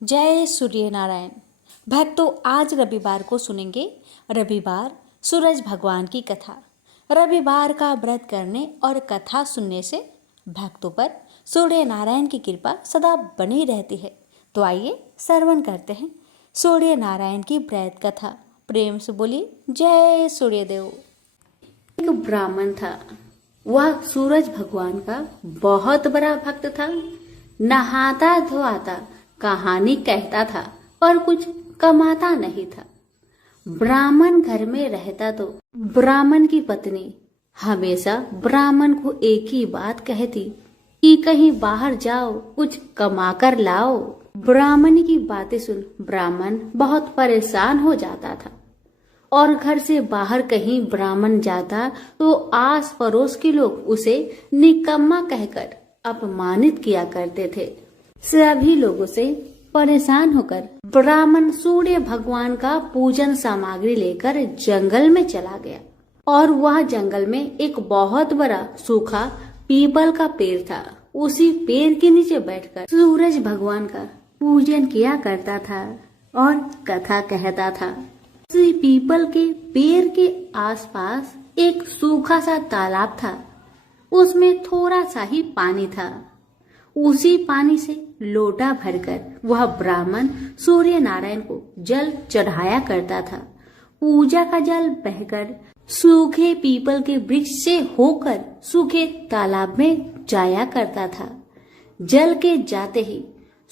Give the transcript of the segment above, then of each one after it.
जय सूर्य नारायण। भक्तों, आज रविवार को सुनेंगे रविवार सूरज भगवान की कथा। रविवार का व्रत करने और कथा सुनने से भक्तों पर सूर्य नारायण की कृपा सदा बनी रहती है। तो आइए श्रवण करते हैं सूर्य नारायण की व्रत कथा। प्रेम से बोलिए जय सूर्यदेव। एक ब्राह्मण था। वह सूरज भगवान का बहुत बड़ा भक्त था। नहाता धोआता कहानी कहता था और कुछ कमाता नहीं था। ब्राह्मण घर में रहता तो ब्राह्मण की पत्नी हमेशा ब्राह्मण को एक ही बात कहती कि कहीं बाहर जाओ, कुछ कमा कर लाओ। ब्राह्मण की बातें सुन ब्राह्मण बहुत परेशान हो जाता था और घर से बाहर कहीं ब्राह्मण जाता तो आस पड़ोस के लोग उसे निकम्मा कहकर अपमानित किया करते थे। सभी लोगों से परेशान होकर ब्राह्मण सूर्य भगवान का पूजन सामग्री लेकर जंगल में चला गया और वह जंगल में एक बहुत बड़ा सूखा पीपल का पेड़ था। उसी पेड़ के नीचे बैठकर सूरज भगवान का पूजन किया करता था और कथा कहता था। उसी पीपल के पेड़ के आसपास एक सूखा सा तालाब था। उसमें थोड़ा सा ही पानी था। उसी पानी से लोटा भरकर वह ब्राह्मण सूर्य नारायण को जल चढ़ाया करता था। पूजा का जल बहकर सूखे पीपल के वृक्ष से होकर सूखे तालाब में जाया करता था। जल के जाते ही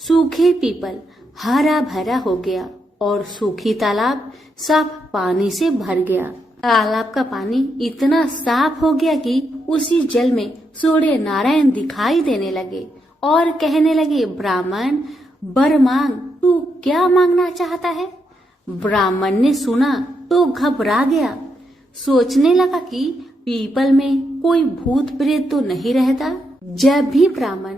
सूखे पीपल हरा भरा हो गया और सूखी तालाब साफ पानी से भर गया। तालाब का पानी इतना साफ हो गया कि उसी जल में सूर्य नारायण दिखाई देने लगे और कहने लगे, ब्राह्मण वर मांग, तू क्या मांगना चाहता है? ब्राह्मण ने सुना तो घबरा गया। सोचने लगा कि पीपल में कोई भूत प्रेत तो नहीं रहता। जब भी ब्राह्मण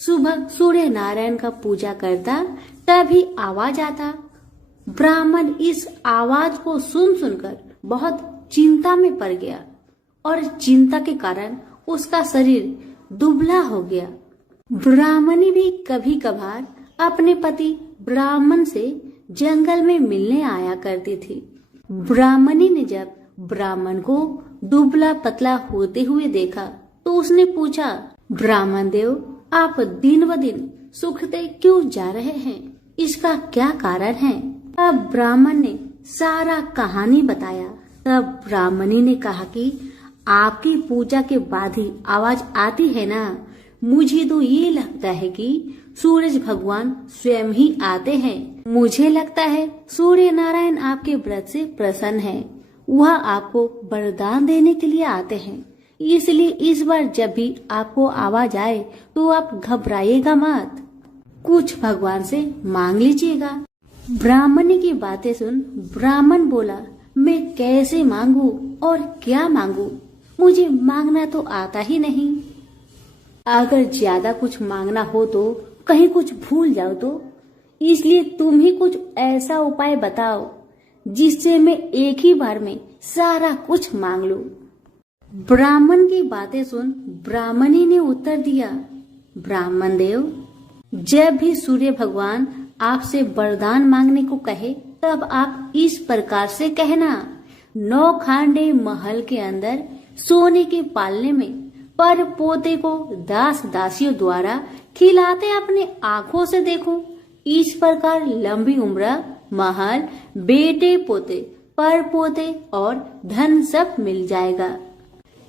सुबह सूर्य नारायण का पूजा करता तभी आवाज आता। ब्राह्मण इस आवाज को सुनकर बहुत चिंता में पड़ गया और चिंता के कारण उसका शरीर दुबला हो गया। ब्राह्मणी भी कभी कभार अपने पति ब्राह्मण से जंगल में मिलने आया करती थी। ब्राह्मणी ने जब ब्राह्मण को दुबला पतला होते हुए देखा तो उसने पूछा, ब्राह्मण देव, आप दिन ब दिन सूखते क्यों जा रहे हैं? इसका क्या कारण है? तब ब्राह्मण ने सारा कहानी बताया। तब ब्राह्मणी ने कहा कि आपकी पूजा के बाद ही आवाज आती है ना, मुझे तो ये लगता है कि सूरज भगवान स्वयं ही आते हैं। मुझे लगता है सूर्य नारायण आपके व्रत से प्रसन्न है। वह आपको वरदान देने के लिए आते हैं। इसलिए इस बार जब भी आपको आवाज आए तो आप घबराइएगा मत, कुछ भगवान से मांग लीजिएगा। ब्राह्मणी की बातें सुन ब्राह्मण बोला, मैं कैसे मांगू और क्या मांगू? मुझे मांगना तो आता ही नहीं। अगर ज्यादा कुछ मांगना हो तो कहीं कुछ भूल जाओ तो, इसलिए तुम ही कुछ ऐसा उपाय बताओ जिससे मैं एक ही बार में सारा कुछ मांग लूं। ब्राह्मण की बातें सुन ब्राह्मणी ने उत्तर दिया, ब्राह्मण देव, जब भी सूर्य भगवान आपसे वरदान मांगने को कहे तब आप इस प्रकार से कहना, 9 खांडे महल के अंदर सोने के पालने में पर पोते को दास दासियों द्वारा खिलाते अपने आंखों से देखूं। इस प्रकार लंबी उम्र, महल, बेटे पोते, पर पोते और धन सब मिल जाएगा।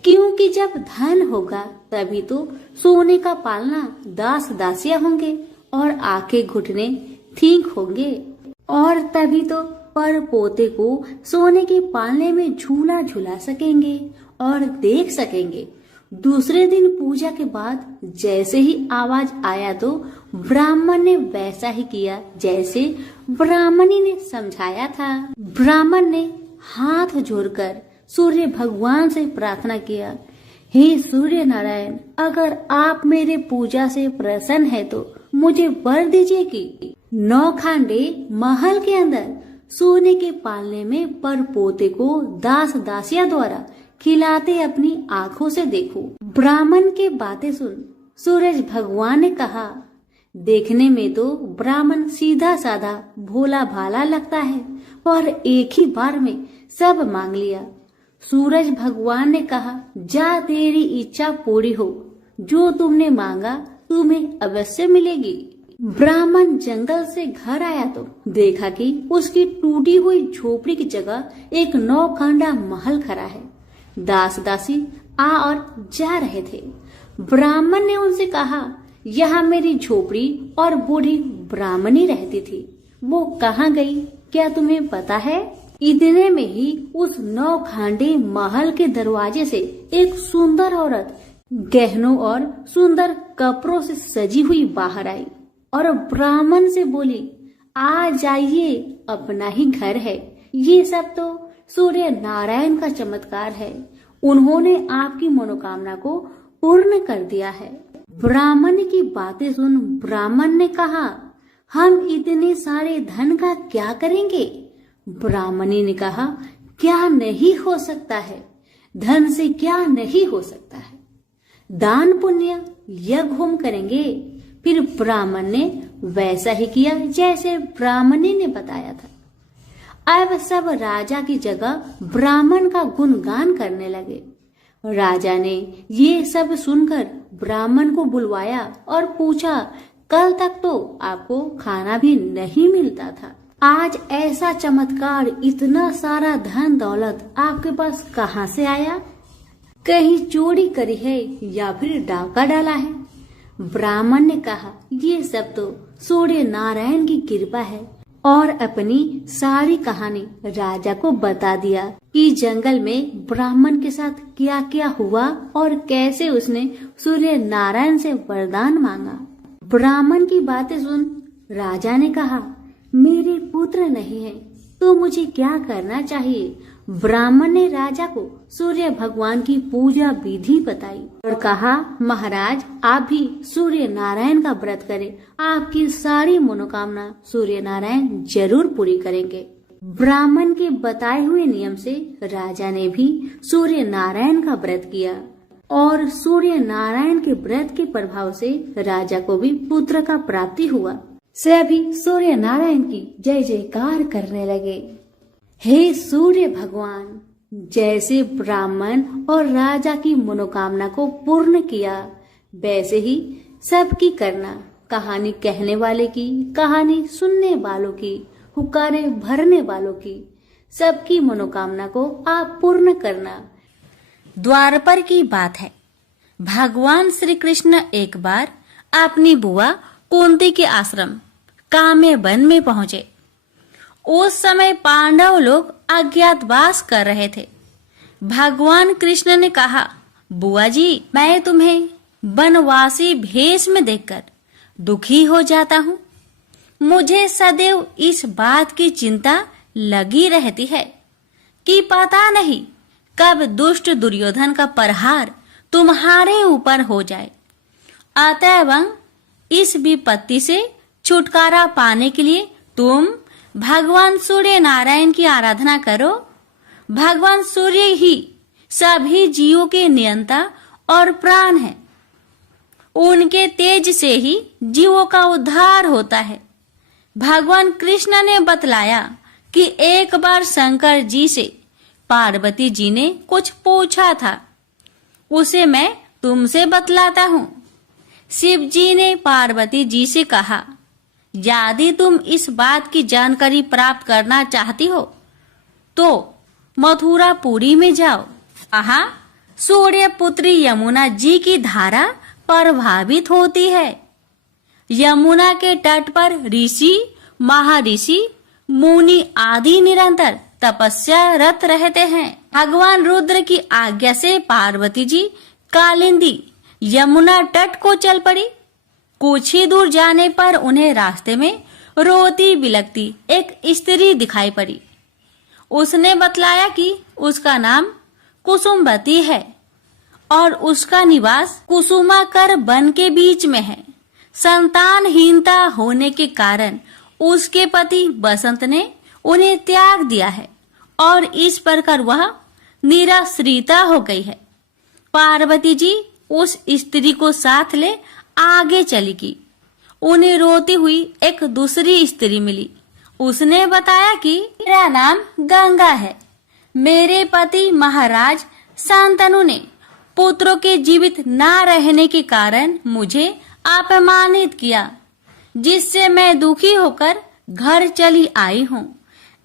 क्योंकि जब धन होगा तभी तो सोने का पालना दास दासियां होंगे और आंखें घुटने ठीक होंगे और तभी तो पर पोते को सोने के पालने में झूला झूला सकेंगे और देख सकेंगे। दूसरे दिन पूजा के बाद जैसे ही आवाज आया तो ब्राह्मण ने वैसा ही किया जैसे ब्राह्मणी ने समझाया था। ब्राह्मण ने हाथ जोड़कर सूर्य भगवान से प्रार्थना किया, हे सूर्य नारायण, अगर आप मेरे पूजा से प्रसन्न है तो मुझे वर दीजिए कि 9 खांडे महल के अंदर सोने के पालने में पर पोते को दास दासिया द्वारा खिलाते अपनी आंखों से देखो। ब्राह्मण के बातें सुन सूरज भगवान ने कहा, देखने में तो ब्राह्मण सीधा साधा भोला भाला लगता है, और एक ही बार में सब मांग लिया। सूरज भगवान ने कहा, जा तेरी इच्छा पूरी हो, जो तुमने मांगा तुम्हें अवश्य मिलेगी। ब्राह्मण जंगल से घर आया तो देखा कि उसकी टूटी हुई झोपड़ी की जगह एक नौखंडा महल खड़ा है। दास दासी आ और जा रहे थे। ब्राह्मण ने उनसे कहा, यहाँ मेरी झोपड़ी और बूढ़ी ब्राह्मणी रहती थी, वो कहाँ गई, क्या तुम्हें पता है? इतने में ही उस नौखंडे महल के दरवाजे से एक सुंदर औरत गहनों और सुंदर कपड़ों से सजी हुई बाहर आई और ब्राह्मण से बोली, आ जाइए, अपना ही घर है। ये सब तो सूर्य नारायण का चमत्कार है, उन्होंने आपकी मनोकामना को पूर्ण कर दिया है। ब्राह्मण की बातें सुन ब्राह्मण ने कहा, हम इतने सारे धन का क्या करेंगे? ब्राह्मणी ने कहा, क्या नहीं हो सकता है, धन से क्या नहीं हो सकता है, दान पुण्य यज्ञ होम करेंगे। फिर ब्राह्मण ने वैसा ही किया जैसे ब्राह्मणी ने बताया था। अब सब राजा की जगह ब्राह्मण का गुणगान करने लगे। राजा ने ये सब सुनकर ब्राह्मण को बुलवाया और पूछा, कल तक तो आपको खाना भी नहीं मिलता था, आज ऐसा चमत्कार, इतना सारा धन दौलत आपके पास कहाँ से आया? कहीं चोरी करी है या फिर डाका डाला है? ब्राह्मण ने कहा, ये सब तो सूर्य नारायण की कृपा है, और अपनी सारी कहानी राजा को बता दिया कि जंगल में ब्राह्मण के साथ क्या क्या हुआ और कैसे उसने सूर्य नारायण से वरदान मांगा। ब्राह्मण की बातें सुन राजा ने कहा, मेरे पुत्र नहीं है तो मुझे क्या करना चाहिए? ब्राह्मण ने राजा को सूर्य भगवान की पूजा विधि बताई और कहा, महाराज आप भी सूर्य नारायण का व्रत करें, आपकी सारी मनोकामना सूर्य नारायण जरूर पूरी करेंगे। ब्राह्मण के बताए हुए नियम से राजा ने भी सूर्य नारायण का व्रत किया और सूर्य नारायण के व्रत के प्रभाव से राजा को भी पुत्र का प्राप्ति हुआ। सभी सूर्य नारायण की जय जयकार करने लगे। हे सूर्य भगवान, जैसे ब्राह्मण और राजा की मनोकामना को पूर्ण किया, वैसे ही सबकी करना, कहानी कहने वाले की, कहानी सुनने वालों की, हुक्कारे भरने वालों की, सबकी मनोकामना को आप पूर्ण करना। द्वारपर की बात है। भगवान श्री कृष्ण एक बार अपनी बुआ कुंती के आश्रम काम्य वन में पहुंचे। उस समय पांडव लोग अज्ञातवास कर रहे थे। भगवान कृष्ण ने कहा, बुआ जी, मैं तुम्हें वनवासी भेष में देखकर दुखी हो जाता हूँ। मुझे सदैव इस बात की चिंता लगी रहती है कि पता नहीं कब दुष्ट दुर्योधन का प्रहार तुम्हारे ऊपर हो जाए। अतएव इस विपत्ति से छुटकारा पाने के लिए तुम भगवान सूर्य नारायण की आराधना करो। भगवान सूर्य ही सभी जीवों के नियंता और प्राण है। उनके तेज से ही जीवों का उद्धार होता है। भगवान कृष्ण ने बतलाया कि एक बार शंकर जी से पार्वती जी ने कुछ पूछा था, उसे मैं तुमसे बतलाता हूँ। शिव जी ने पार्वती जी से कहा, यदि तुम इस बात की जानकारी प्राप्त करना चाहती हो तो मथुरापुरी में जाओ। वहाँ सूर्य पुत्री यमुना जी की धारा प्रभावित होती है। यमुना के तट पर ऋषि, महर्षि, मुनि आदि निरंतर तपस्या रत रहते हैं। भगवान रुद्र की आज्ञा से पार्वती जी कालिंदी यमुना तट को चल पड़ी। कुछ ही दूर जाने पर उन्हें रास्ते में रोती बिलखती एक स्त्री दिखाई पड़ी। उसने बतलाया कि उसका नाम कुसुमवती है और उसका निवास कुसुमाकर वन के बीच में है। संतानहीनता होने के कारण उसके पति बसंत ने उन्हें त्याग दिया है और इस प्रकार वह निराश्रिता हो गई है। पार्वती जी उस स्त्री को साथ ले आगे चली गई उन्हें रोती हुई एक दूसरी स्त्री मिली। उसने बताया कि मेरा नाम गंगा है। मेरे पति महाराज शांतनु ने पुत्रों के जीवित न रहने के कारण मुझे अपमानित किया, जिससे मैं दुखी होकर घर चली आई हूँ।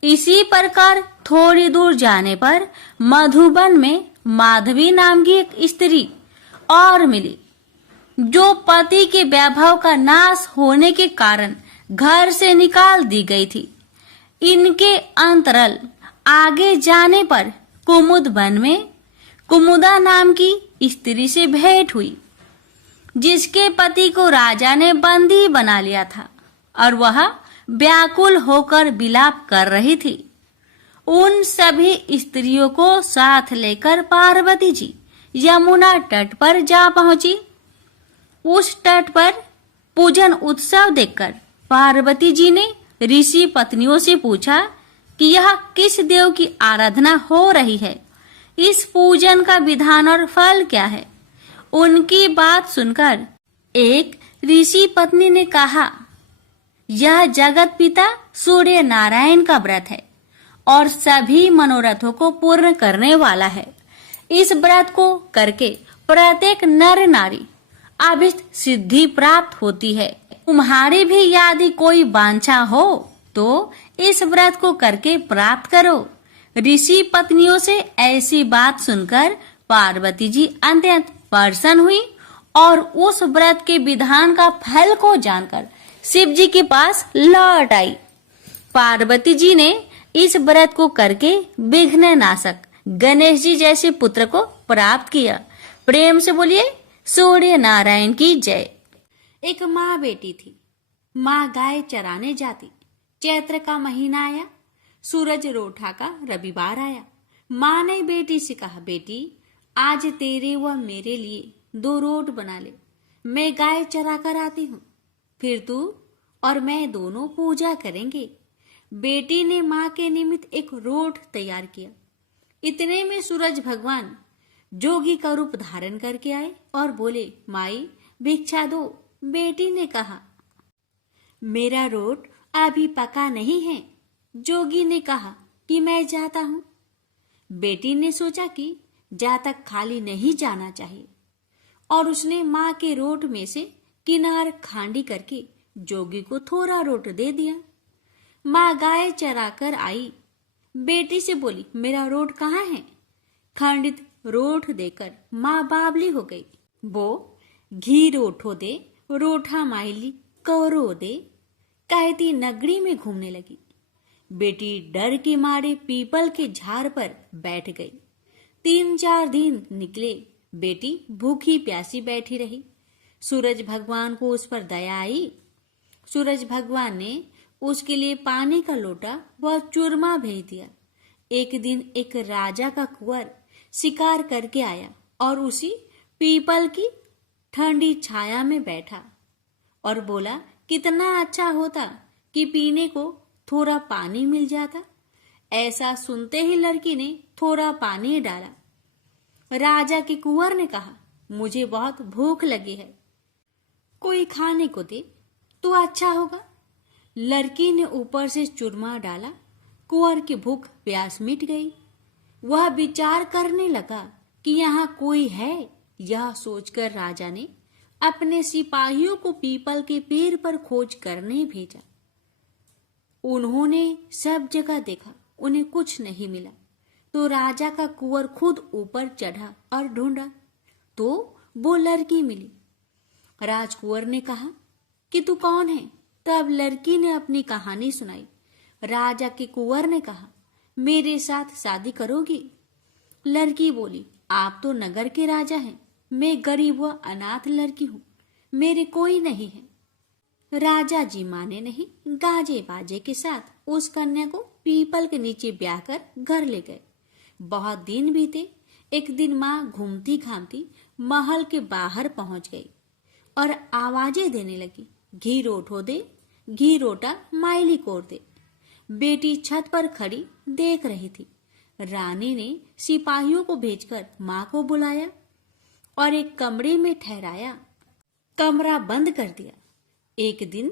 इसी प्रकार थोड़ी दूर जाने पर मधुबन में माधवी नाम की एक स्त्री और मिली, जो पति के वैभव का नाश होने के कारण घर से निकाल दी गई थी। इनके अंतरल आगे जाने पर कुमुद वन में कुमुदा नाम की स्त्री से भेंट हुई, जिसके पति को राजा ने बंदी बना लिया था और वह व्याकुल होकर विलाप कर रही थी। उन सभी स्त्रियों को साथ लेकर पार्वती जी यमुना तट पर जा पहुंची। उस तट पर पूजन उत्सव देखकर पार्वती जी ने ऋषि पत्नियों से पूछा कि यह किस देव की आराधना हो रही है, इस पूजन का विधान और फल क्या है। उनकी बात सुनकर एक ऋषि पत्नी ने कहा, यह जगत पिता सूर्य नारायण का व्रत है और सभी मनोरथों को पूर्ण करने वाला है। इस व्रत को करके प्रत्येक नर नारी अभिष्ट सिद्धि प्राप्त होती है। तुम्हारी भी यदि कोई वांछा हो तो इस व्रत को करके प्राप्त करो। ऋषि पत्नियों से ऐसी बात सुनकर पार्वती जी अत्यंत प्रसन्न हुई और उस व्रत के विधान का फल को जानकर शिव जी के पास लौट आई। पार्वती जी ने इस व्रत को करके विघ्न नाशक गणेश जी जैसे पुत्र को प्राप्त किया। प्रेम से बोलिए सूर्य नारायण की जय। एक माँ बेटी थी। माँ गाय चराने जाती। चैत्र का महीना आया, सूरज रोठा का रविवार आया। माँ ने बेटी से कहा, बेटी आज तेरे व मेरे लिए 2 रोट बना ले, मैं गाय चरा कर आती हूँ, फिर तू और मैं दोनों पूजा करेंगे। बेटी ने माँ के निमित्त एक रोट तैयार किया। इतने में सूरज भगवान जोगी का रूप धारण करके आए और बोले, माई भिक्षा दो। बेटी ने कहा, मेरा रोट अभी पका नहीं है। जोगी ने कहा कि मैं जाता हूँ। बेटी ने सोचा कि जा तक खाली नहीं जाना चाहिए और उसने माँ के रोट में से किनार खांडी करके जोगी को थोड़ा रोट दे दिया। माँ गाय चरा कर आई। बेटी से बोली, मेरा रोट कहाँ है? खंडित रोट देकर माँ बावली हो गई। वो घी रोठो दे, रोठा माइली कौरो दे कहती नगरी में घूमने लगी। बेटी डर के मारे पीपल के झाड़ पर बैठ गई। 3-4 दिन निकले। बेटी भूखी प्यासी बैठी रही। सूरज भगवान को उस पर दया आई। सूरज भगवान ने उसके लिए पानी का लोटा व चूरमा भेज दिया। एक दिन एक राजा का कुंवर शिकार करके आया और उसी पीपल की ठंडी छाया में बैठा और बोला, कितना अच्छा होता कि पीने को थोड़ा पानी मिल जाता। ऐसा सुनते ही लड़की ने थोड़ा पानी डाला। राजा के कुंवर ने कहा, मुझे बहुत भूख लगी है, कोई खाने को दे तो अच्छा होगा। लड़की ने ऊपर से चूरमा डाला। कुंवर की भूख प्यास मिट गई। वह विचार करने लगा कि यहाँ कोई है। यह सोचकर राजा ने अपने सिपाहियों को पीपल के पेड़ पर खोज करने भेजा। उन्होंने सब जगह देखा, उन्हें कुछ नहीं मिला। तो राजा का कुंवर खुद ऊपर चढ़ा और ढूंढा तो वो लड़की मिली। राजकुंवर ने कहा कि तू कौन है? तब लड़की ने अपनी कहानी सुनाई। राजा के कुंवर ने कहा, मेरे साथ शादी करोगी? लड़की बोली, आप तो नगर के राजा हैं, मैं गरीब व अनाथ लड़की हूँ, मेरे कोई नहीं है। राजा जी माने नहीं। गाजे बाजे के साथ उस कन्या को पीपल के नीचे ब्याह कर घर ले गए। बहुत दिन बीते। एक दिन माँ घूमती घामती महल के बाहर पहुंच गई और आवाजें देने लगी, घी रोठो दे, घी रोटा माइली कोर दे। बेटी छत पर खड़ी देख रही थी। रानी ने सिपाहियों को भेजकर माँ को बुलाया और एक कमरे में ठहराया। कमरा बंद कर दिया। एक दिन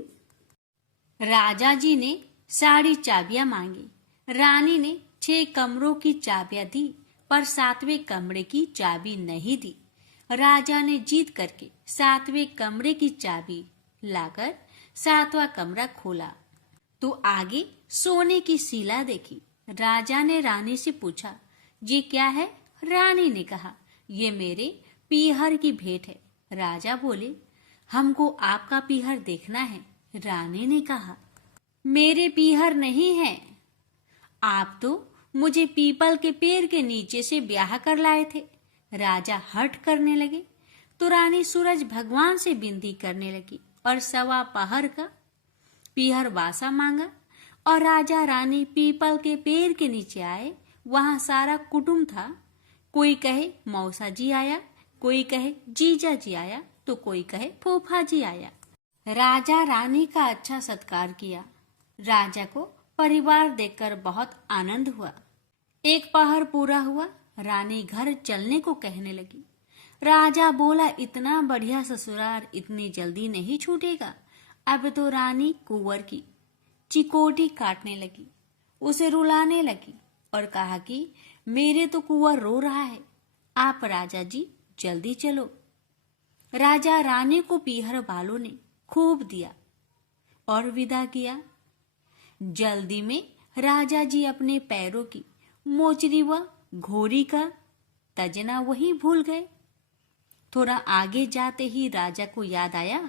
राजा जी ने सारी चाबियां मांगी। रानी ने 6 कमरों की चाबियां दी, पर 7वें कमरे की चाबी नहीं दी। राजा ने जीत करके 7वें कमरे की चाबी लाकर 7वां कमरा खोला तो आगे सोने की शिला देखी। राजा ने रानी से पूछा, ये क्या है? रानी ने कहा, ये मेरे पीहर की भेंट है। राजा बोले, हमको आपका पीहर देखना है। रानी ने कहा, मेरे पीहर नहीं है, आप तो मुझे पीपल के पेड़ के नीचे से ब्याह कर लाए थे। राजा हठ करने लगे तो रानी सूरज भगवान से विनती करने लगी और 1.25 पहर का पीहर वासा मांगा। और राजा रानी पीपल के पेड़ के नीचे आए। वहां सारा कुटुंब था। कोई कहे मौसा जी आया, कोई कहे जीजा जी आया, तो कोई कहे फूफा जी आया। राजा रानी का अच्छा सत्कार किया। राजा को परिवार देखकर बहुत आनंद हुआ। 1 पहर पूरा हुआ। रानी घर चलने को कहने लगी। राजा बोला, इतना बढ़िया ससुराल इतनी जल्दी नहीं छूटेगा। अब तो रानी कुंवर की चिकोटी काटने लगी, उसे रुलाने लगी और कहा कि मेरे तो कुंवर रो रहा है, आप राजा जी जल्दी चलो। राजा रानी को पीहर वालों ने खूब दिया और विदा किया। जल्दी में राजा जी अपने पैरों की मोचरी व घोड़ी का तजना वही भूल गए। थोड़ा आगे जाते ही राजा को याद आया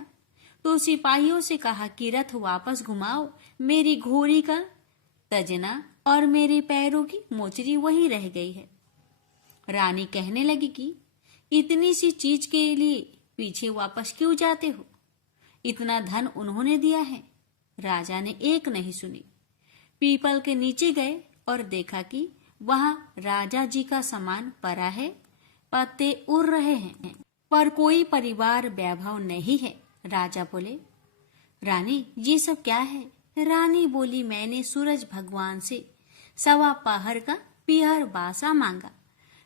तो सिपाहियों से कहा कि रथ वापस घुमाओ, मेरी घोड़ी का तजना और मेरे पैरों की मोचरी वहीं रह गई है। रानी कहने लगी कि इतनी सी चीज के लिए पीछे वापस क्यों जाते हो? इतना धन उन्होंने दिया है। राजा ने एक नहीं सुनी। पीपल के नीचे गए और देखा कि वहां राजा जी का सामान पड़ा है, पत्ते उड़ रहे हैं, पर कोई परिवार वैभव नहीं है। राजा बोले, रानी ये सब क्या है? रानी बोली, मैंने सूरज भगवान से 1.25 पहर का पीहर बासा मांगा।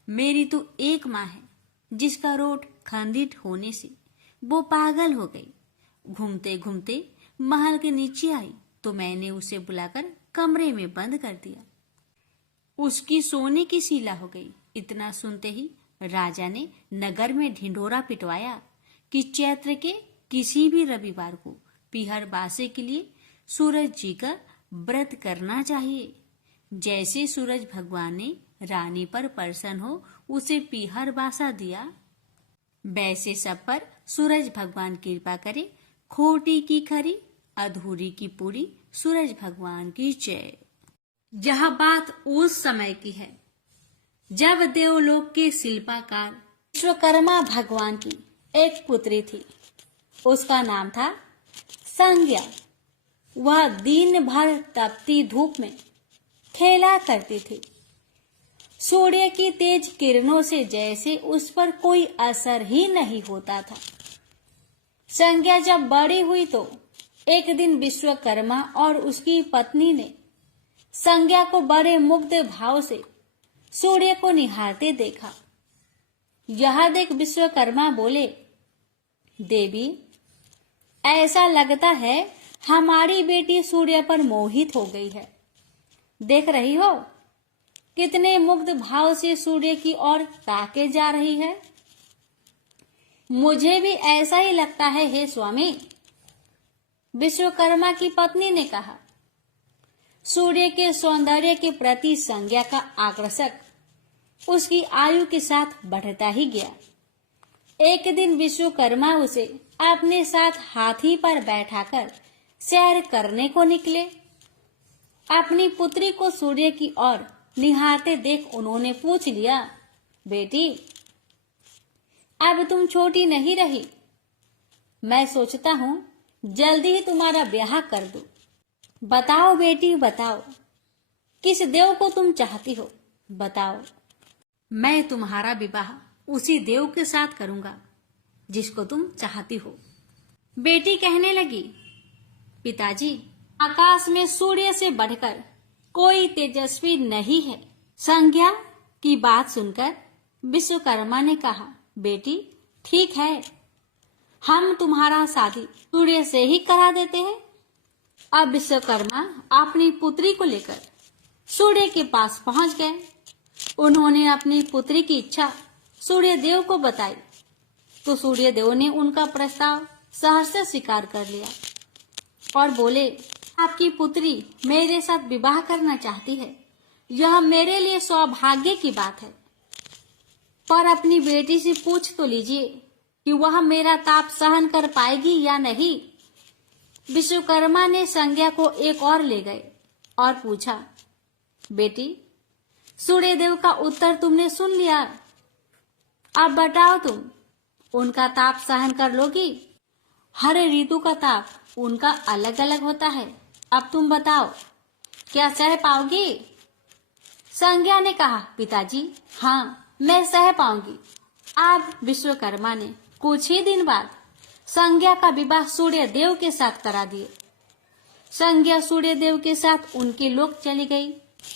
मेरी तो एक माँ है जिसका रोट खंडित होने से वो पागल हो गई। घूमते घूमते महल के नीचे आई तो मैंने उसे बुलाकर कमरे में बंद कर दिया। उसकी सोने की शिला हो गई। इतना सुनते ही राजा ने नगर में ढिंढोरा पिटवाया कि चैत्र के किसी भी रविवार को पीहर बासे के लिए सूरज जी का व्रत करना चाहिए। जैसे सूरज भगवान ने रानी पर प्रसन्न हो उसे पीहर बासा दिया, वैसे सब पर सूरज भगवान कृपा करे। खोटी की खरी, अधूरी की पूरी, सूरज भगवान की जय। यह बात उस समय की है जब देवलोक के शिल्पकार विश्वकर्मा भगवान की एक पुत्री थी। उसका नाम था संज्ञा। वह दिन भर तपती धूप में खेला करती थी। सूर्य की तेज किरणों से जैसे उस पर कोई असर ही नहीं होता था। संज्ञा जब बड़ी हुई तो एक दिन विश्वकर्मा और उसकी पत्नी ने संज्ञा को बड़े मुग्ध भाव से सूर्य को निहारते देखा। यह देख विश्वकर्मा बोले, देवी, ऐसा लगता है हमारी बेटी सूर्य पर मोहित हो गई है। देख रही हो कितने मुग्ध भाव से सूर्य की ओर ताके जा रही है। मुझे भी ऐसा ही लगता है हे स्वामी। विश्वकर्मा की पत्नी ने कहा। सूर्य के सौंदर्य के प्रति संज्ञा का आकर्षक उसकी आयु के साथ बढ़ता ही गया। एक दिन विश्वकर्मा उसे अपने साथ हाथी पर बैठाकर सैर करने को निकले। अपनी पुत्री को सूर्य की ओर निहारते देख उन्होंने पूछ लिया, बेटी, अब तुम छोटी नहीं रही। मैं सोचता हूं जल्दी ही तुम्हारा ब्याह कर दूं। बताओ बेटी, बताओ, किस देव को तुम चाहती हो? बताओ। मैं तुम्हारा विवाह उसी देव के साथ करूंगा जिसको तुम चाहती हो। बेटी कहने लगी, पिताजी, आकाश में सूर्य से बढ़कर कोई तेजस्वी नहीं है। संज्ञा की बात सुनकर विश्वकर्मा ने कहा, बेटी ठीक है, हम तुम्हारा शादी सूर्य से ही करा देते हैं। अब विश्वकर्मा अपनी पुत्री को लेकर सूर्य के पास पहुंच गए। उन्होंने अपनी पुत्री की इच्छा सूर्य देव को बताई तो सूर्य देव ने उनका प्रस्ताव सहर्ष स्वीकार कर लिया और बोले, आपकी पुत्री मेरे साथ विवाह करना चाहती है, यह मेरे लिए सौभाग्य की बात है, पर अपनी बेटी से पूछ तो लीजिए कि वह मेरा ताप सहन कर पाएगी या नहीं। विश्वकर्मा ने संज्ञा को एक और ले गए और पूछा, बेटी सूर्यदेव का उत्तर तुमने सुन लिया, अब बताओ तुम उनका ताप सहन कर लोगी? हर ऋतु का ताप उनका अलग अलग होता है, अब तुम बताओ क्या सह पाओगी? संज्ञा ने कहा, पिताजी हाँ मैं सह पाऊंगी। अब विश्वकर्मा ने कुछ ही दिन बाद संज्ञा का विवाह सूर्य देव के साथ करा दिए। संज्ञा सूर्य देव के साथ उनके लोक चली गई।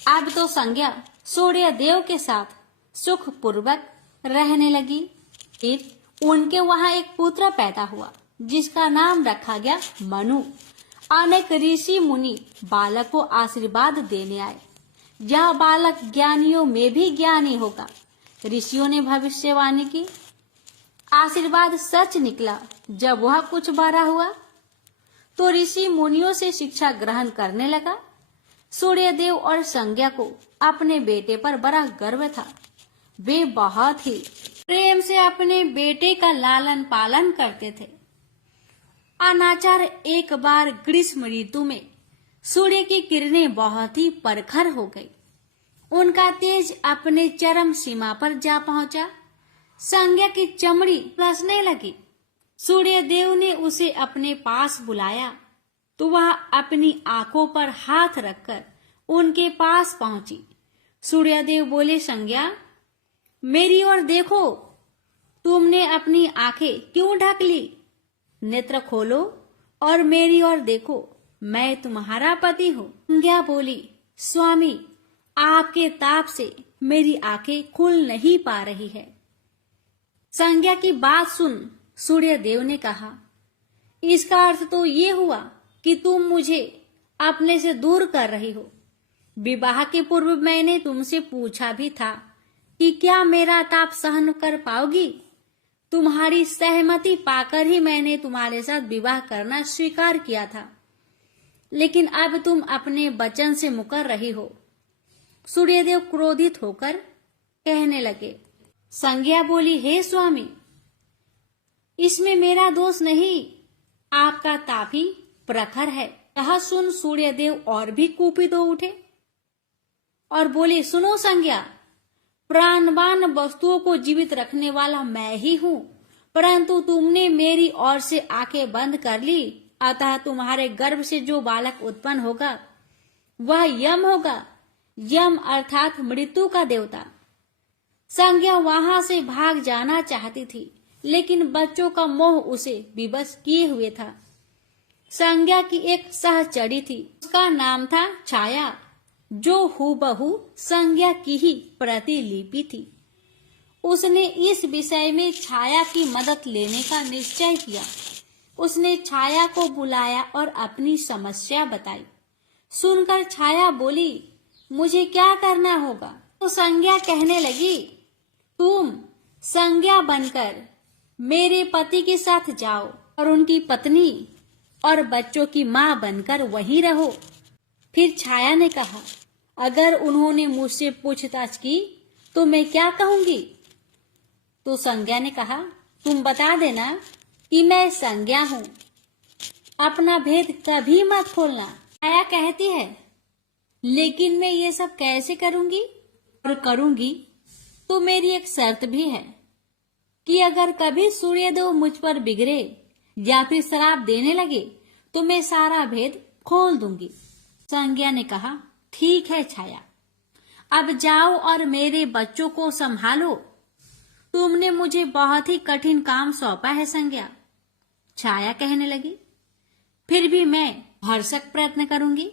अब तो संज्ञा सूर्य देव के साथ सुख पूर्वक रहने लगी। फिर उनके वहां एक पुत्र पैदा हुआ जिसका नाम रखा गया मनु। अनेक ऋषि मुनि बालक को आशीर्वाद देने आए, यह बालक ज्ञानियों में भी ज्ञानी होगा। ऋषियों ने भविष्यवाणी की, आशीर्वाद सच निकला। जब वह कुछ बड़ा हुआ तो ऋषि मुनियों से शिक्षा ग्रहण करने लगा। सूर्यदेव और संज्ञा को अपने बेटे पर बड़ा गर्व था। वे बहुत ही प्रेम से अपने बेटे का लालन पालन करते थे। अनाचार एक बार ग्रीष्म ऋतु में सूर्य की किरणें बहुत ही प्रखर हो गई। उनका तेज अपने चरम सीमा पर जा पहुंचा। संज्ञा की चमड़ी रसने लगी। सूर्यदेव ने उसे अपने पास बुलाया तो वह अपनी आंखों पर हाथ रखकर उनके पास पहुंची। सूर्यदेव बोले, संज्ञा मेरी ओर देखो, तुमने अपनी आंखें क्यों ढक ली? नेत्र खोलो और मेरी ओर देखो, मैं तुम्हारा पति हूँ। संज्ञा बोली, स्वामी आपके ताप से मेरी आंखें खुल नहीं पा रही है। संज्ञा की बात सुन सूर्यदेव ने कहा, इसका अर्थ तो ये हुआ कि तुम मुझे अपने से दूर कर रही हो। विवाह के पूर्व मैंने तुमसे पूछा भी था कि क्या मेरा ताप सहन कर पाओगी। तुम्हारी सहमति पाकर ही मैंने तुम्हारे साथ विवाह करना स्वीकार किया था, लेकिन अब तुम अपने वचन से मुकर रही हो। सूर्यदेव क्रोधित होकर कहने लगे। संज्ञा बोली, हे स्वामी इसमें मेरा दोष नहीं, आपका ताप ही प्रखर है। यह सुन सूर्यदेव और भी कुपित हो उठे और बोले, सुनो संज्ञा, प्राणवान वस्तुओं को जीवित रखने वाला मैं ही हूँ, परंतु तुमने मेरी ओर से आंखें बंद कर ली, अतः तुम्हारे गर्भ से जो बालक उत्पन्न होगा वह यम होगा। यम अर्थात मृत्यु का देवता। संज्ञा वहां से भाग जाना चाहती थी, लेकिन बच्चों का मोह उसे विवश किए हुए था। संज्ञा की एक सहचरी थी, उसका नाम था छाया, जो हूबहू संज्ञा की ही प्रतिलिपि थी। उसने इस विषय में छाया की मदद लेने का निश्चय किया। उसने छाया को बुलाया और अपनी समस्या बताई। सुनकर छाया बोली, मुझे क्या करना होगा? तो संज्ञा कहने लगी, तुम संज्ञा बनकर मेरे पति के साथ जाओ और उनकी पत्नी और बच्चों की माँ बनकर वहीं रहो। फिर छाया ने कहा, अगर उन्होंने मुझसे पूछताछ की तो मैं क्या कहूंगी? तो संज्ञा ने कहा, तुम बता देना कि मैं संज्ञा हूँ, अपना भेद कभी मत खोलना। छाया कहती है, लेकिन मैं ये सब कैसे करूंगी? और करूंगी तो मेरी एक शर्त भी है कि अगर कभी सूर्यदेव मुझ पर बिगड़े या फिर श्राप देने लगे तो मैं सारा भेद खोल दूंगी। संज्ञा ने कहा, ठीक है छाया, अब जाओ और मेरे बच्चों को संभालो। तुमने मुझे बहुत ही कठिन काम सौंपा है संज्ञा। छाया कहने लगी, फिर भी मैं भरसक प्रयत्न करूंगी।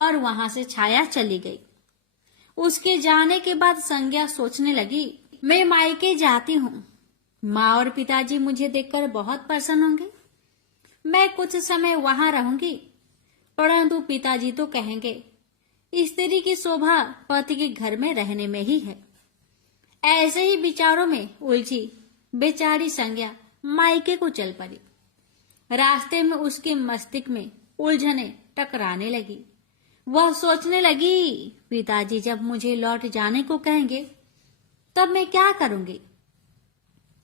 और वहां से छाया चली गई। उसके जाने के बाद संज्ञा सोचने लगी, मैं मायके जाती हूँ माँ और पिताजी मुझे देखकर बहुत प्रसन्न होंगे। मैं कुछ समय वहां रहूंगी, परंतु पिताजी तो कहेंगे स्त्री की शोभा पति के घर में रहने में ही है। ऐसे ही विचारों में उलझी बेचारी संज्ञा मायके को चल पड़ी। रास्ते में उसके मस्तिष्क में उलझने टकराने लगी। वह सोचने लगी, पिताजी जब मुझे लौट जाने को कहेंगे तब मैं क्या करूंगी?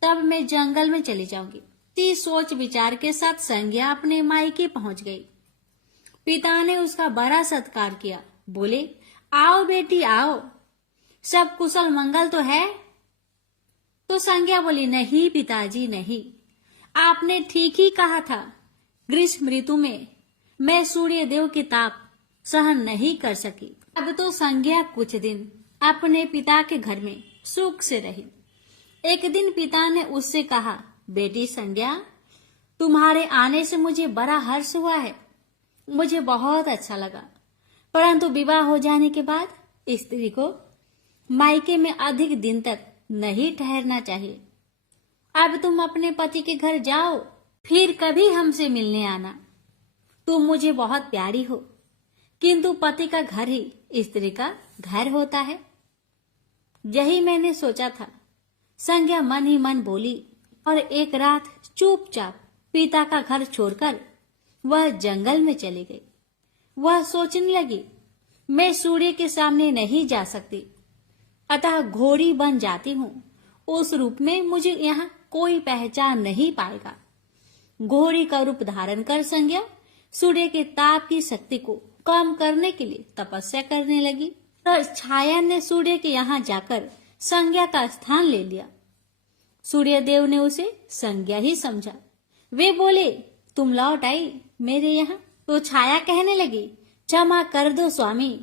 तब मैं जंगल में चली जाऊंगी। इसी सोच विचार के साथ संज्ञा अपने मायके पहुंच गई। पिता ने उसका बड़ा सत्कार किया। बोले, आओ बेटी आओ, सब कुशल मंगल तो है? तो संज्ञा बोली, नहीं पिताजी नहीं, आपने ठीक ही कहा था। ग्रीष्म ऋतु में मैं सूर्य देव की ताप सहन नहीं कर सकी। अब तो संज्ञा कुछ दिन अपने पिता के घर में सुख से रही। एक दिन पिता ने उससे कहा, बेटी संज्ञा, तुम्हारे आने से मुझे बड़ा हर्ष हुआ है, मुझे बहुत अच्छा लगा। परंतु विवाह हो जाने के बाद स्त्री को मायके में अधिक दिन तक नहीं ठहरना चाहिए। अब तुम अपने पति के घर जाओ, फिर कभी हमसे मिलने आना। तुम मुझे बहुत प्यारी हो, किंतु पति का घर ही स्त्री का घर होता है। यही मैंने सोचा था, संज्ञा मन ही मन बोली। और एक रात चुपचाप पिता का घर छोड़कर वह जंगल में चली गई। वह सोचने लगी, मैं सूर्य के सामने नहीं जा सकती, अतः घोड़ी बन जाती हूँ। उस रूप में मुझे यहाँ कोई पहचान नहीं पाएगा। घोड़ी का रूप धारण कर संज्ञा सूर्य के ताप की शक्ति को कम करने के लिए तपस्या करने लगी। और छाया ने सूर्य के यहाँ जाकर संज्ञा का स्थान ले लिया। सूर्य देव ने उसे संज्ञा ही समझा। वे बोले, तुम लौट आई मेरे यहाँ? तो छाया कहने लगी, क्षमा कर दो स्वामी,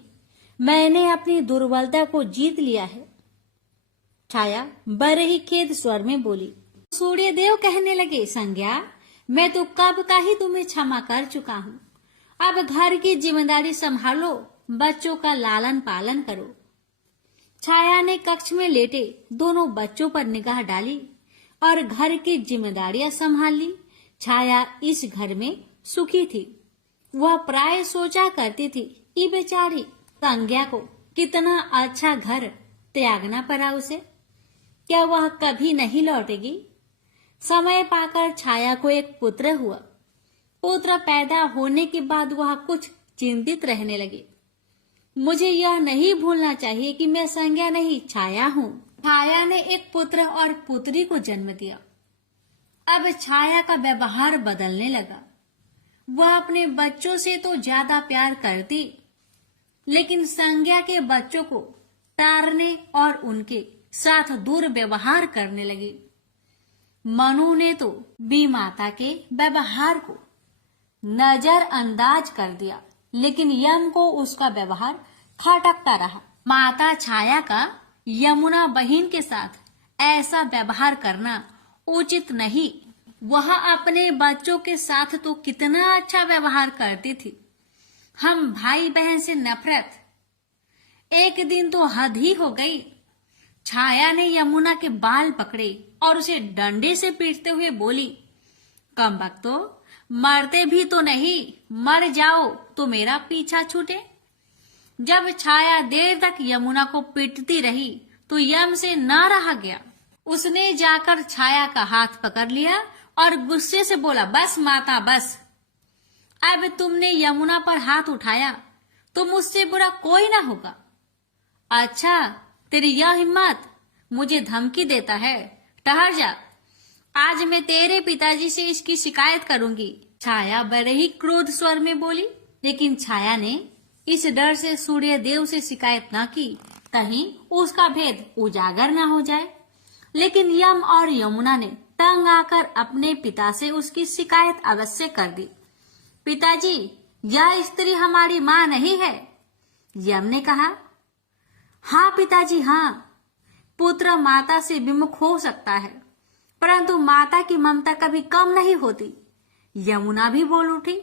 मैंने अपनी दुर्बलता को जीत लिया है। छाया बड़े ही खेद स्वर में बोली। सूर्य देव कहने लगे, संज्ञा, मैं तो कब का ही तुम्हें क्षमा कर चुका हूँ। अब घर की जिम्मेदारी संभालो, बच्चों का लालन पालन करो। छाया ने कक्ष में लेटे दोनों बच्चों पर निगाह डाली और घर की जिम्मेदारियां संभाल ली। छाया इस घर में सुखी थी। वह प्राय सोचा करती थी, ये बेचारी संज्ञा को कितना अच्छा घर त्यागना पड़ा उसे। क्या वह कभी नहीं लौटेगी? समय पाकर छाया को एक पुत्र हुआ। पुत्र पैदा होने के बाद वह कुछ चिंतित रहने लगी। मुझे यह नहीं भूलना चाहिए कि मैं संज्ञा नहीं, छाया हूँ। छाया ने एक पुत्र और पुत्री को जन्म दिया। अब छाया का व्यवहार बदलने लगा। वह अपने बच्चों से तो ज्यादा प्यार करती, लेकिन संज्ञा के बच्चों को टारने और उनके साथ दुर्व्यवहार करने लगी। मनु ने तो बी माता के व्यवहार को नजरअंदाज कर दिया, लेकिन यम को उसका व्यवहार खटकता रहा। माता छाया का यमुना बहन के साथ ऐसा व्यवहार करना उचित नहीं। वह अपने बच्चों के साथ तो कितना अच्छा व्यवहार करती थी। हम भाई बहन से नफरत, एक दिन तो हद ही हो गई। छाया ने यमुना के बाल पकड़े और उसे डंडे से पीटते हुए बोली, कमबख्तो, मरते भी तो नहीं, मर जाओ तो मेरा पीछा छूटे। जब छाया देर तक यमुना को पीटती रही तो यम से न रहा गया। उसने जाकर छाया का हाथ पकड़ लिया और गुस्से से बोला, बस माता बस, अब तुमने यमुना पर हाथ उठाया तो मुझसे बुरा कोई ना होगा। अच्छा, तेरी यह हिम्मत, मुझे धमकी देता है? ठहर जा, आज मैं तेरे पिताजी से इसकी शिकायत करूंगी। छाया बड़े ही क्रोध स्वर में बोली, लेकिन छाया ने इस डर से सूर्य देव से शिकायत न की, कहीं उसका भेद उजागर न हो जाए। लेकिन यम और यमुना ने तंग आकर अपने पिता से उसकी शिकायत अवश्य कर दी। पिताजी, यह स्त्री हमारी माँ नहीं है। यम ने कहा, हाँ पिताजी हाँ, पुत्र माता से विमुख हो सकता है, परंतु माता की ममता कभी कम नहीं होती। यमुना भी बोल उठी।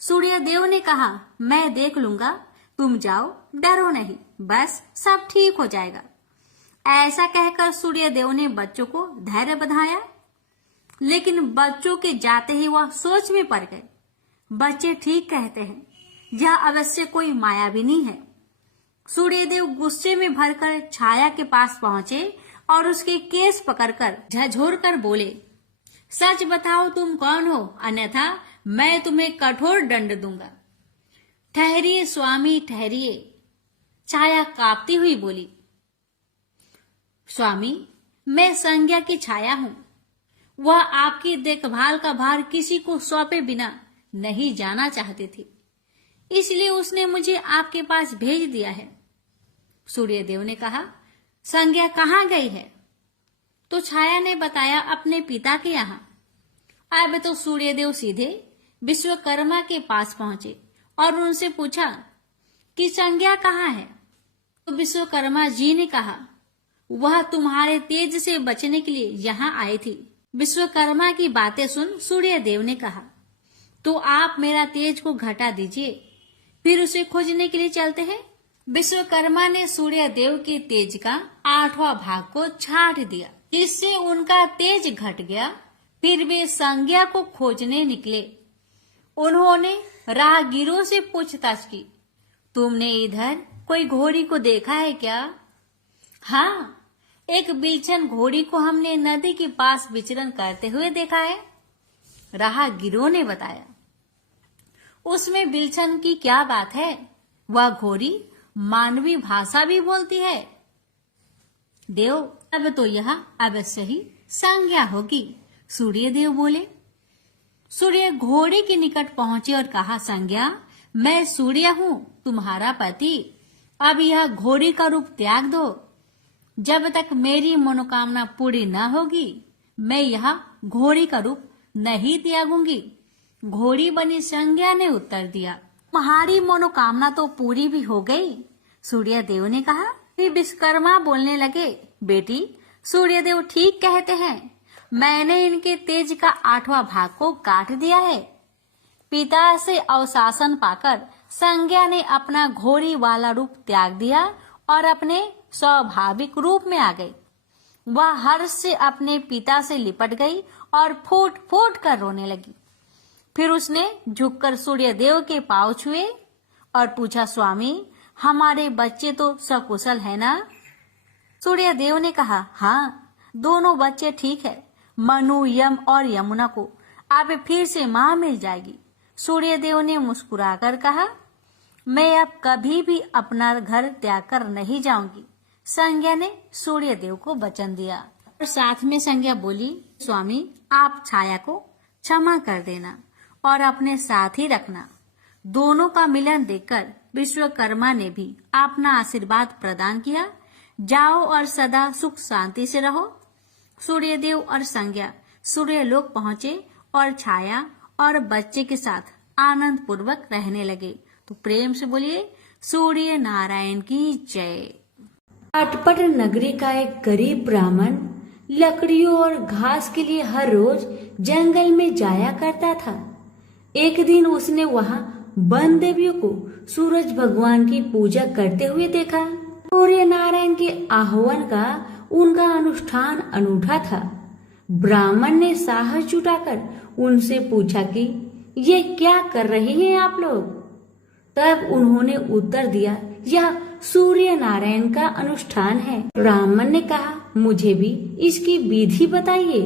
सूर्य देव ने कहा, मैं देख लूंगा, तुम जाओ, डरो नहीं, बस सब ठीक हो जाएगा। ऐसा कहकर सूर्यदेव ने बच्चों को धैर्य बंधाया, लेकिन बच्चों के जाते ही वह सोच में पड़ गए। बच्चे ठीक कहते हैं, यह अवश्य कोई मायाविनी है। सूर्यदेव गुस्से में भरकर छाया के पास पहुंचे और उसके केस पकड़कर झकझोरकर बोले, सच बताओ तुम कौन हो, अन्यथा मैं तुम्हें कठोर दंड दूंगा। ठहरिए स्वामी ठहरिए, छाया कांपती हुई बोली। स्वामी, मैं संज्ञा की छाया हूं। वह आपकी देखभाल का भार किसी को सौंपे बिना नहीं जाना चाहती थी, इसलिए उसने मुझे आपके पास भेज दिया है। सूर्यदेव ने कहा, संज्ञा कहाँ गई है? तो छाया ने बताया, अपने पिता के यहाँ। अब तो सूर्यदेव सीधे विश्वकर्मा के पास पहुंचे और उनसे पूछा कि संज्ञा कहाँ है? तो विश्वकर्मा जी ने कहा, वह तुम्हारे तेज से बचने के लिए यहाँ आई थी। विश्वकर्मा की बातें सुन सूर्यदेव ने कहा, तो आप मेरा तेज को घटा दीजिए, फिर उसे खोजने के लिए चलते हैं। विश्वकर्मा ने सूर्यदेव के तेज का 8वां भाग को छाट दिया, इससे उनका तेज घट गया। फिर वे संज्ञा को खोजने निकले। उन्होंने राहगीरों से पूछताछ की, तुमने इधर कोई घोड़ी को देखा है क्या? हाँ, एक बिलछन घोड़ी को हमने नदी के पास विचरण करते हुए देखा है, राहगीरों ने बताया। उसमें बिलछन की क्या बात है? वह घोड़ी मानवी भाषा भी बोलती है। देव, अब तो यह अवश्य ही संज्ञा होगी, सूर्यदेव बोले। सूर्य घोड़ी के निकट पहुंचे और कहा, संज्ञा, मैं सूर्य हूँ, तुम्हारा पति। अब यह घोड़ी का रूप त्याग दो। जब तक मेरी मनोकामना पूरी न होगी, मैं यह घोड़ी का रूप नहीं त्यागूंगी। घोड़ी बनी संज्ञा ने उत्तर दिया, तुम्हारी मनोकामना तो पूरी भी हो गई। सूर्यदेव ने कहा। फिर विश्वकर्मा बोलने लगे, बेटी, सूर्यदेव ठीक कहते हैं, मैंने इनके तेज का 8वां भाग को काट दिया है। पिता से अवशासन पाकर संज्ञा ने अपना घोड़ी वाला रूप त्याग दिया और अपने स्वाभाविक रूप में आ गई। वह हर्ष से अपने पिता से लिपट गई और फूट फूट कर रोने लगी। फिर उसने झुककर सूर्यदेव के पांव छुए और पूछा, स्वामी, हमारे बच्चे तो सकुशल है ना? सूर्यदेव ने कहा, हाँ, दोनों बच्चे ठीक है। मनु, यम और यमुना को अब फिर से माँ मिल जाएगी। सूर्यदेव ने मुस्कुराकर कहा, मैं अब कभी भी अपना घर त्याग कर नहीं जाऊंगी। संज्ञा ने सूर्यदेव को वचन दिया और साथ में संज्ञा बोली, स्वामी, आप छाया को क्षमा कर देना और अपने साथ ही रखना। दोनों का मिलन देखकर विश्वकर्मा ने भी अपना आशीर्वाद प्रदान किया। जाओ और सदा सुख शांति से रहो। सूर्यदेव और संज्ञा सूर्यलोक पहुंचे और छाया और बच्चे के साथ आनंद पूर्वक रहने लगे। तो प्रेम से बोलिए, सूर्य नारायण की जय। अटपट नगरी का एक गरीब ब्राह्मण लकड़ियों और घास के लिए हर रोज जंगल में जाया करता था। एक दिन उसने वहां वन देवियों को सूरज भगवान की पूजा करते हुए देखा। सूर्य नारायण के आह्वान का उनका अनुष्ठान अनूठा था। ब्राह्मण ने साहस जुटाकर उनसे पूछा कि ये क्या कर रहे हैं आप लोग? तब उन्होंने उत्तर दिया, यह सूर्य नारायण का अनुष्ठान है। ब्राह्मण ने कहा, मुझे भी इसकी विधि बताइए।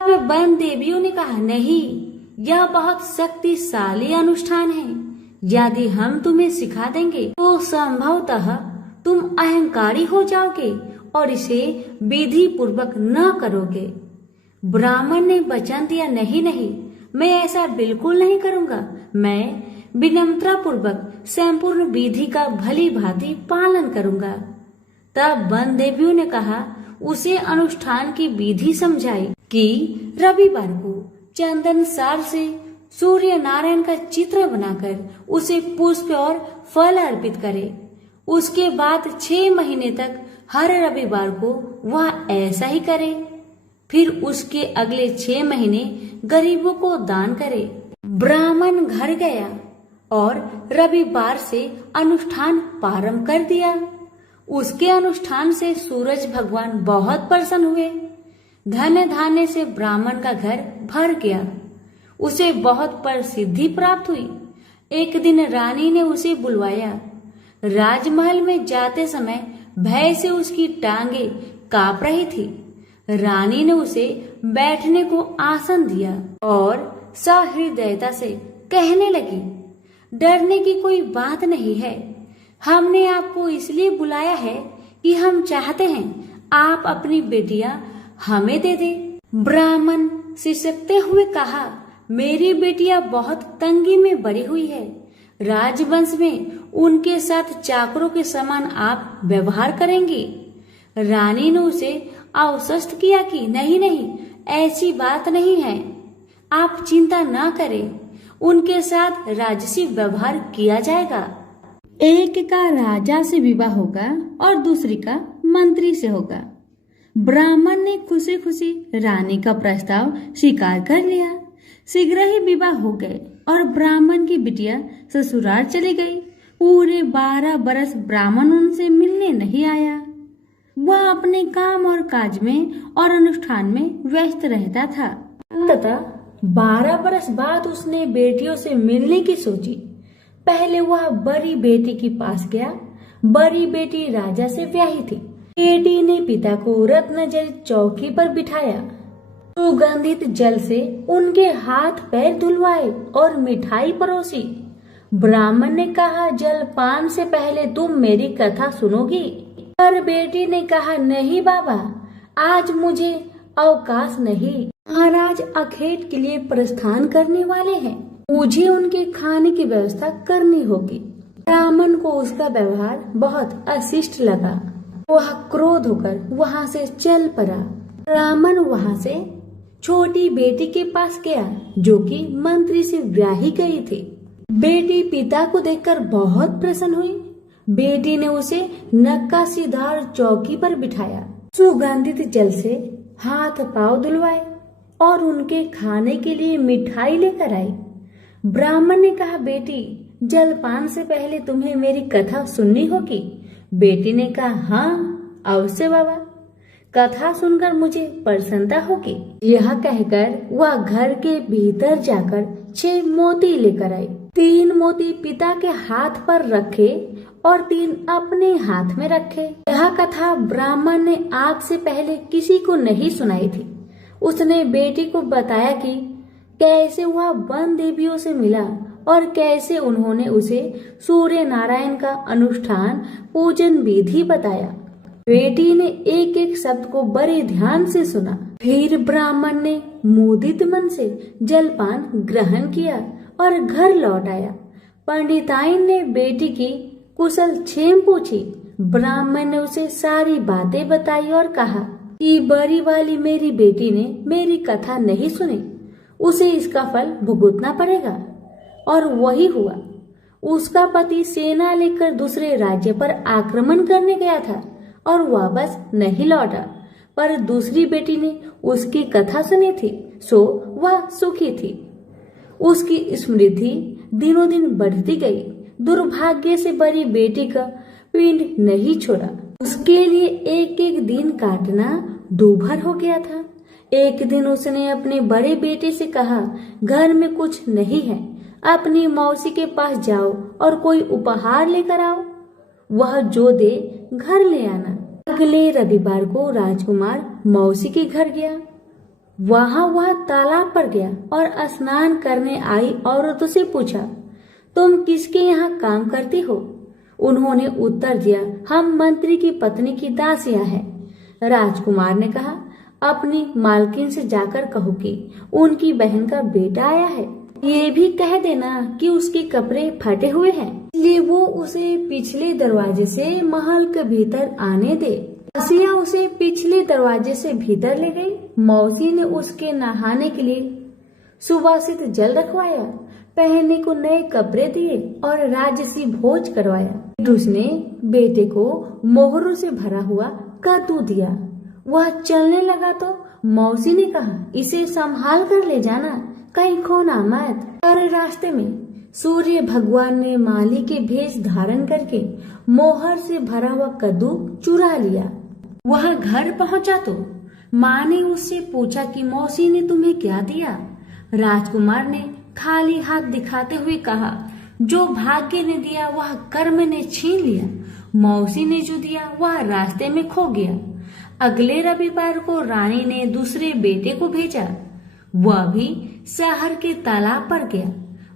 तब वन देवियों ने कहा, नहीं, यह बहुत शक्तिशाली अनुष्ठान है। यदि हम तुम्हें सिखा देंगे तो संभवतः तुम अहंकारी हो जाओगे और इसे विधि पूर्वक न करोगे। ब्राह्मण ने वचन दिया, नहीं नहीं, मैं ऐसा बिल्कुल नहीं करूंगा। मैं विनम्रता पूर्वक संपूर्ण विधि का भली भांति पालन करूंगा। तब वन देवियों ने कहा, उसे अनुष्ठान की विधि समझाई कि रविवार को चंदन सार से सूर्य नारायण का चित्र बनाकर उसे पुष्प और फल अर्पित करे। उसके बाद 6 महीने तक हर रविवार को वह ऐसा ही करे। फिर उसके अगले 6 महीने गरीबों को दान करे। ब्राह्मण घर गया और रविवार से अनुष्ठान प्रारंभ कर दिया। उसके अनुष्ठान से सूरज भगवान बहुत प्रसन्न हुए। धन धान्य से ब्राह्मण का घर भर गया। उसे बहुत प्रसिद्धि प्राप्त हुई। एक दिन रानी ने उसे बुलवाया। राजमहल में जाते समय भय से उसकी टांगे कांप रही थी। रानी ने उसे बैठने को आसन दिया और सहृदयता से कहने लगी, डरने की कोई बात नहीं है। हमने आपको इसलिए बुलाया है कि हम चाहते हैं आप अपनी बेटियां हमें दे दे। ब्राह्मण सिसकते हुए कहा, मेरी बेटियां बहुत तंगी में बड़ी हुई है। राजवंश में उनके साथ चाकरों के समान आप व्यवहार करेंगी। रानी ने उसे आश्वस्त किया कि नहीं नहीं, ऐसी बात नहीं है, आप चिंता ना करें, उनके साथ राजसी व्यवहार किया जाएगा। एक का राजा से विवाह होगा और दूसरी का मंत्री से होगा। ब्राह्मण ने खुशी खुशी रानी का प्रस्ताव स्वीकार कर लिया। शीघ्र ही विवाह हो गए और ब्राह्मण की बिटिया ससुराल चली गई। पूरे 12 बरस ब्राह्मण उनसे मिलने नहीं आया। वह अपने काम और काज में और अनुष्ठान में व्यस्त रहता था। तथा 12 बरस बाद उसने बेटियों से मिलने की सोची। पहले वह बड़ी बेटी के पास गया। बड़ी बेटी राजा से ब्याही थी। बेटी ने पिता को रत्न जड़ित चौकी पर बिठाया। सुगंधित जल से उनके हाथ पैर धुलवाए और मिठाई परोसी। ब्राह्मण ने कहा, जलपान से पहले तुम मेरी कथा सुनोगी? पर बेटी ने कहा, नहीं बाबा, आज मुझे अवकाश नहीं। महाराज अखेट के लिए प्रस्थान करने वाले हैं। मुझे उनके खाने की व्यवस्था करनी होगी। ब्राह्मण को उसका व्यवहार बहुत अशिष्ट लगा। वह क्रोध होकर वहाँ से चल पड़ा। ब्राह्मण वहाँ से छोटी बेटी के पास गया जो कि मंत्री से ब्याही गई थी। बेटी पिता को देखकर बहुत प्रसन्न हुई। बेटी ने उसे नक्काशीदार चौकी पर बिठाया। सुगंधित जल से हाथ पांव धुलवाए और उनके खाने के लिए मिठाई लेकर आई। ब्राह्मण ने कहा, बेटी, जलपान से पहले तुम्हें मेरी कथा सुननी होगी। बेटी ने कहा, हाँ अवश्य बाबा, कथा सुनकर मुझे प्रसन्नता होगी। यह कहकर वह घर के भीतर जाकर 6 मोती लेकर आई। 3 मोती पिता के हाथ पर रखे और 3 अपने हाथ में रखे। यह कथा ब्राह्मण ने आज से पहले किसी को नहीं सुनाई थी। उसने बेटी को बताया कि कैसे वह वन देवियों से मिला और कैसे उन्होंने उसे सूर्य नारायण का अनुष्ठान पूजन विधि बताया। बेटी ने एक एक शब्द को बड़े ध्यान से सुना। फिर ब्राह्मण ने मुदित मन से जलपान ग्रहण किया और घर लौट आया। पंडिताइन ने बेटी की कुशल क्षेम पूछी। ब्राह्मण ने उसे सारी बातें बताई और कहा कि बड़ी वाली मेरी बेटी ने मेरी कथा नहीं सुनी, उसे इसका फल भुगतना पड़ेगा। और वही हुआ। उसका पति सेना लेकर दूसरे राज्य पर आक्रमण करने गया था और वापस नहीं लौटा, पर दूसरी बेटी ने उसकी कथा सुनी थी, सो वह सुखी थी। उसकी समृद्धि दिनों दिन बढ़ती गई। दुर्भाग्य से बड़ी बेटी का पिंड नहीं छोड़ा। उसके लिए एक एक दिन काटना दूभर हो गया था। एक दिन उसने अपने बड़े बेटे से कहा, घर में कुछ नहीं है, अपनी मौसी के पास जाओ और कोई उपहार लेकर आओ। वह जो दे घर ले आना। अगले रविवार को राजकुमार मौसी के घर गया। वहाँ वह तालाब पर गया और स्नान करने आई औरतों से पूछा, तुम किसके यहाँ काम करती हो? उन्होंने उत्तर दिया, हम मंत्री की पत्नी की दासियां हैं। राजकुमार ने कहा, अपनी मालकिन से जाकर कहो कि उनकी बहन का बेटा आया है। ये भी कह देना कि उसके कपड़े फटे हुए हैं, इसलिए वो उसे पिछले दरवाजे से महल के भीतर आने दे। दासियां उसे पिछले दरवाजे से भीतर ले गई। मौसी ने उसके नहाने के लिए सुवासित जल रखवाया, पहनने को नए कपड़े दिए और राजसी भोज करवाया। उसने बेटे को मोहरों से भरा हुआ कद्दू दिया। वह चलने लगा तो मौसी ने कहा, इसे संभाल कर ले जाना, कहीं खोना मत। और रास्ते में सूर्य भगवान ने माली के भेष धारण करके मोहर से भरा हुआ कद्दू चुरा लिया। वह घर पहुंचा तो माँ ने उससे पूछा कि मौसी ने तुम्हें क्या दिया। राजकुमार ने खाली हाथ दिखाते हुए कहा, जो भाग्य ने दिया वह कर्म ने छीन लिया, मौसी ने जो दिया वह रास्ते में खो गया। अगले रविवार को रानी ने दूसरे बेटे को भेजा। वह भी शहर के तालाब पर गया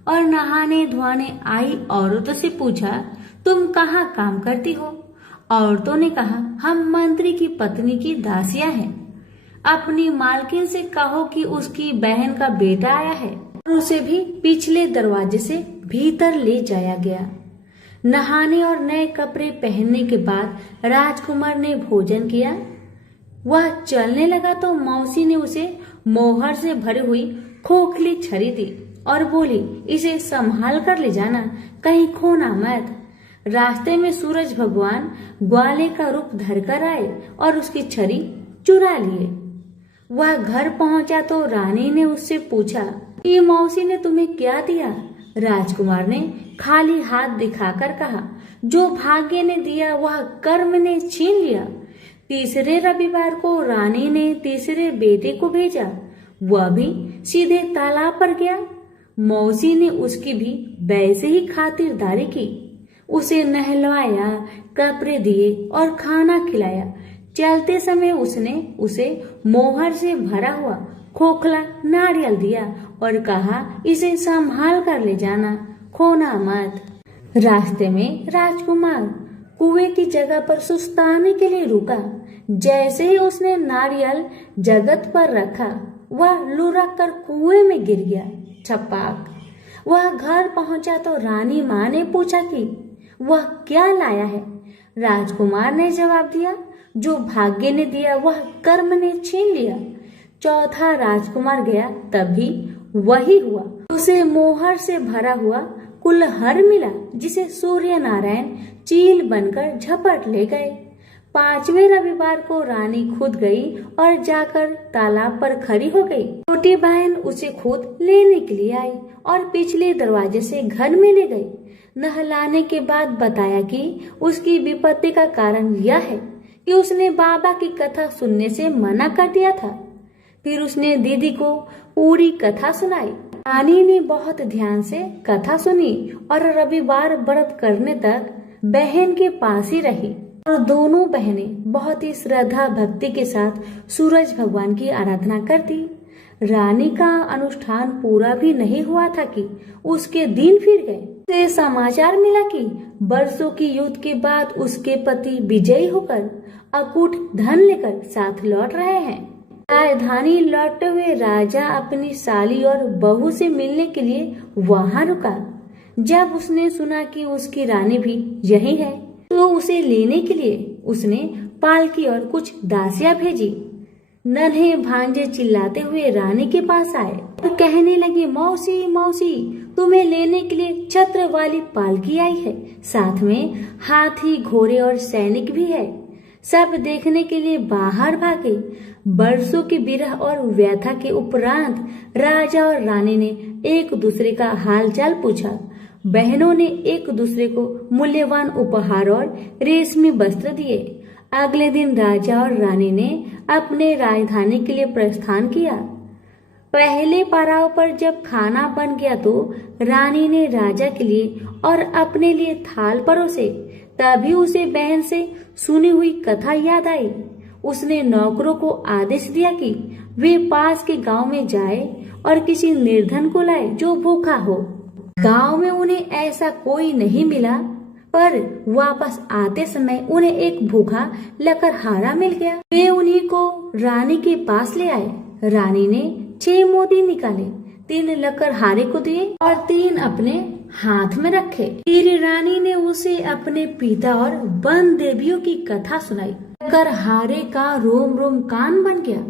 और नहाने धोने आई औरतों से पूछा, तुम कहाँ काम करती हो? औरतों ने कहा, हम मंत्री की पत्नी की दासियां हैं। अपनी मालकिन से कहो कि उसकी बहन का बेटा आया है। और उसे भी पिछले दरवाजे से भीतर ले जाया गया। नहाने और नए कपड़े पहनने के बाद राजकुमार ने भोजन किया। वह चलने लगा तो मौसी ने उसे मोहर से भरी हुई खोखली छड़ी दी और बोली, इसे संभाल कर ले जाना, कहीं खोना मत। रास्ते में सूरज भगवान ग्वाले का रूप धरकर आए और उसकी छड़ी चुरा लिए। वह घर पहुंचा तो रानी ने उससे पूछा, ये मौसी ने तुम्हें क्या दिया? राजकुमार ने खाली हाथ दिखाकर कहा, जो भाग्य ने दिया वह कर्म ने छीन लिया। तीसरे रविवार को रानी ने तीसरे बेटे को भेजा। वह भी सीधे तालाब पर गया। मौसी ने उसकी भी वैसे ही खातिरदारी की। उसे नहलवाया, कपड़े दिए और खाना खिलाया। चलते समय उसने उसे मोहर से भरा हुआ खोखला नारियल दिया और कहा, इसे संभाल कर ले जाना, खोना मत। रास्ते में राजकुमार कुएं की जगह पर सुस्ताने के लिए रुका। जैसे ही उसने नारियल जगत पर रखा, वह लुढ़क कर कुएं में गिर गया। छपाक। वह घर पहुंचा तो रानी माँ ने पूछा कि वह क्या लाया है। राजकुमार ने जवाब दिया, जो भाग्य ने दिया वह कर्म ने छीन लिया। चौथा राजकुमार गया, तब भी वही हुआ। उसे मोहर से भरा हुआ कुल्हड़ मिला, जिसे सूर्य नारायण चील बनकर झपट ले गए। पांचवें रविवार को रानी खुद गई और जाकर तालाब पर खड़ी हो गई। छोटी बहन उसे खुद लेने के लिए आई और पिछले दरवाजे से घर में ले गई। नहलाने के बाद बताया कि उसकी विपत्ति का कारण यह है कि उसने बाबा की कथा सुनने से मना कर दिया था। फिर उसने दीदी को पूरी कथा सुनाई। रानी ने बहुत ध्यान से कथा सुनी और रविवार व्रत करने तक बहन के पास ही रही। और दोनों बहनें बहुत ही श्रद्धा भक्ति के साथ सूरज भगवान की आराधना करती। रानी का अनुष्ठान पूरा भी नहीं हुआ था कि उसके दिन फिर गए। उसे समाचार मिला कि वर्षों की युद्ध के बाद उसके पति विजयी होकर अकूट धन लेकर साथ लौट रहे हैं। राजधानी लौटते हुए राजा अपनी साली और बहू से मिलने के लिए वहां रुका। जब उसने सुना कि उसकी रानी भी यही है, तो उसे लेने के लिए उसने पालकी और कुछ दासियां भेजी। नन्हे भांजे चिल्लाते हुए रानी के पास आए और कहने लगे, मौसी मौसी, तुम्हें लेने के लिए छत्र वाली पालकी आई है, साथ में हाथी, घोड़े और सैनिक भी है। सब देखने के लिए बाहर भागे। बरसों की विरह और व्यथा के उपरांत राजा और रानी ने एक दूसरे का हाल चाल पूछा। बहनों ने एक दूसरे को मूल्यवान उपहार और रेशमी वस्त्र दिए। अगले दिन राजा और रानी ने अपने राजधानी के लिए प्रस्थान किया। पहले पड़ाव पर जब खाना बन गया तो रानी ने राजा के लिए और अपने लिए थाल परोसे। तभी उसे बहन से सुनी हुई कथा याद आई। उसने नौकरों को आदेश दिया कि वे पास के गांव में जाए और किसी निर्धन को लाए जो भूखा हो। गांव में उन्हें ऐसा कोई नहीं मिला, पर वापस आते समय उन्हें एक भूखा लकड़हारा मिल गया। वे उन्हीं को रानी के पास ले आए। रानी ने 6 मोती निकाले, 3 लकड़हारे को दिए और 3 अपने हाथ में रखे। फिर रानी ने उसे अपने पिता और वन देवियों की कथा सुनाई। लकड़हारे का रोम रोम कान बन गया।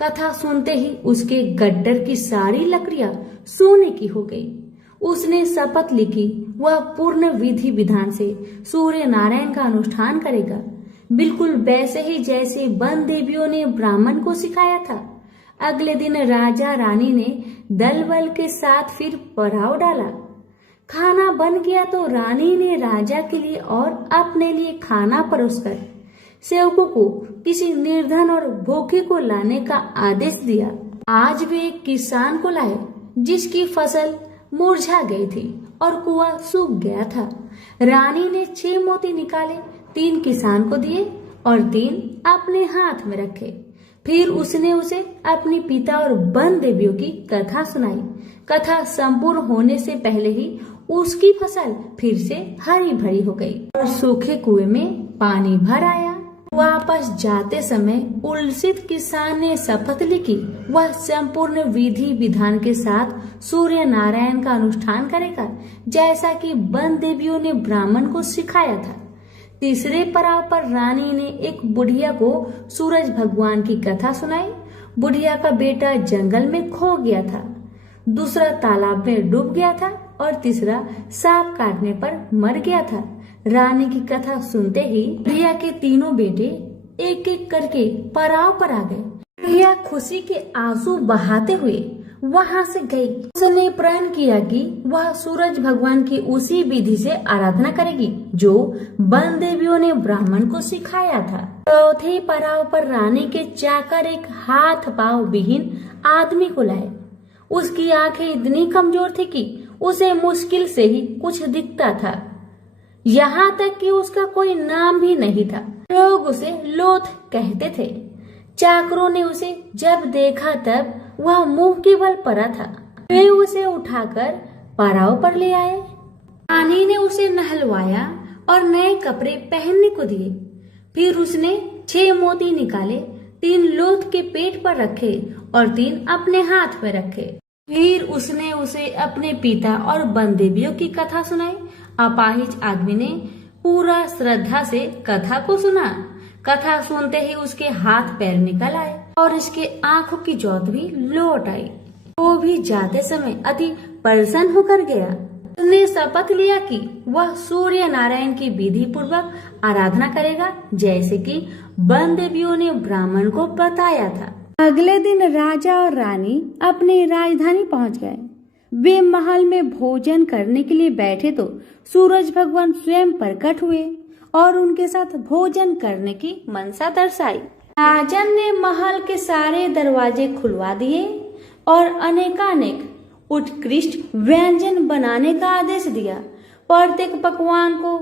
कथा सुनते ही उसके गड्डर की सारी लकड़ियां सोने की हो गई। उसने शपथ ली कि वह पूर्ण विधि विधान से सूर्य नारायण का अनुष्ठान करेगा, बिल्कुल वैसे ही जैसे वन देवियों ने ब्राह्मण को सिखाया था। अगले दिन राजा रानी ने दल बल के साथ फिर पड़ाव डाला। खाना बन गया तो रानी ने राजा के लिए और अपने लिए खाना परोसकर सेवकों को किसी निर्धन और भूखे को लाने का आदेश दिया। आज वे एक किसान को लाए जिसकी फसल मुरझा गई थी और कुआं सूख गया था। रानी ने 6 मोती निकाले, 3 किसान को दिए और 3 अपने हाथ में रखे। फिर उसने उसे अपने पिता और वन देवियों की कथा सुनाई। कथा संपूर्ण होने से पहले ही उसकी फसल फिर से हरी भरी हो गई और सूखे कुएं में पानी भर आया। वापस जाते समय उल्सित किसान ने शपथ ली कि वह संपूर्ण विधि विधान के साथ सूर्य नारायण का अनुष्ठान करेगा, जैसा कि वन देवियों ने ब्राह्मण को सिखाया था। तीसरे पड़ाव पर रानी ने एक बुढ़िया को सूरज भगवान की कथा सुनाई। बुढ़िया का बेटा जंगल में खो गया था, दूसरा तालाब में डूब गया था और तीसरा सांप काटने पर मर गया था। रानी की कथा सुनते ही बुढ़िया के तीनों बेटे एक एक करके पड़ाव पर आ गए। बुढ़िया खुशी के आंसू बहाते हुए वहां से गई। उसने प्रण किया कि वह सूरज भगवान की उसी विधि से आराधना करेगी जो वन देवियों ने ब्राह्मण को सिखाया था। चौथे पड़ाव पर रानी के चाकर एक हाथ पांव विहीन आदमी को लाए। उसकी आंखें इतनी कमजोर थी कि उसे मुश्किल से ही कुछ दिखता था, यहाँ तक कि उसका कोई नाम भी नहीं था। लोग उसे लोथ कहते थे। चाकरों ने उसे जब देखा तब वह मुंह के बल पड़ा था। वे उसे उठाकर पड़ाव पर ले आए। रानी ने उसे नहलवाया और नए कपड़े पहनने को दिए। फिर उसने 6 मोती निकाले, 3 लोथ के पेट पर रखे और 3 अपने हाथ में रखे। फिर उसने उसे अपने पिता और वन देवियों की कथा सुनाई। अपाहिज आदमी ने पूरा श्रद्धा से कथा को सुना। कथा सुनते ही उसके हाथ पैर निकल आए और इसके आंखों की ज्योत भी लौट आई। वो भी जाते समय अति प्रसन्न होकर गया। उसने शपथ लिया कि वह सूर्य नारायण की विधि पूर्वक आराधना करेगा, जैसे कि वन देवियों ने ब्राह्मण को बताया था। अगले दिन राजा और रानी अपनी राजधानी पहुंच गए। वे महल में भोजन करने के लिए बैठे तो सूरज भगवान स्वयं प्रकट हुए और उनके साथ भोजन करने की मनसा दर्शाई। राजन ने महल के सारे दरवाजे खुलवा दिए और अनेकानेक उत्कृष्ट व्यंजन बनाने का आदेश दिया। प्रत्येक पकवान को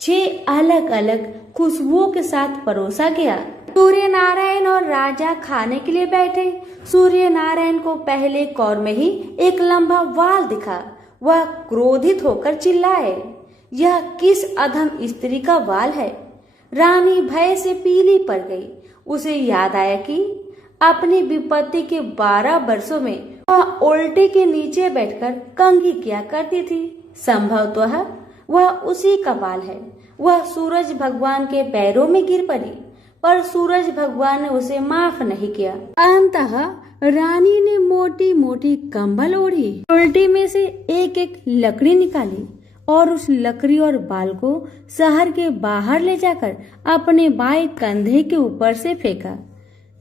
6 अलग अलग खुशबुओं के साथ परोसा गया। सूर्य नारायण और राजा खाने के लिए बैठे। सूर्य नारायण को पहले कौर में ही एक लंबा वाल दिखा। वह क्रोधित होकर चिल्लाए, यह किस अधम स्त्री का वाल है? रानी भय से पीली पड़ गई। उसे याद आया कि अपनी विपत्ति के 12 वर्षों में वह उल्टे के नीचे बैठकर कंघी किया करती थी। संभवतः वह उसी का बाल है। वह सूरज भगवान के पैरों में गिर पड़ी, पर सूरज भगवान ने उसे माफ नहीं किया। अंततः रानी ने मोटी मोटी कंबल ओढ़ी, उल्टी में से एक एक लकड़ी निकाली और उस लकड़ी और बाल को शहर के बाहर ले जाकर अपने बाएं कंधे के ऊपर से फेंका।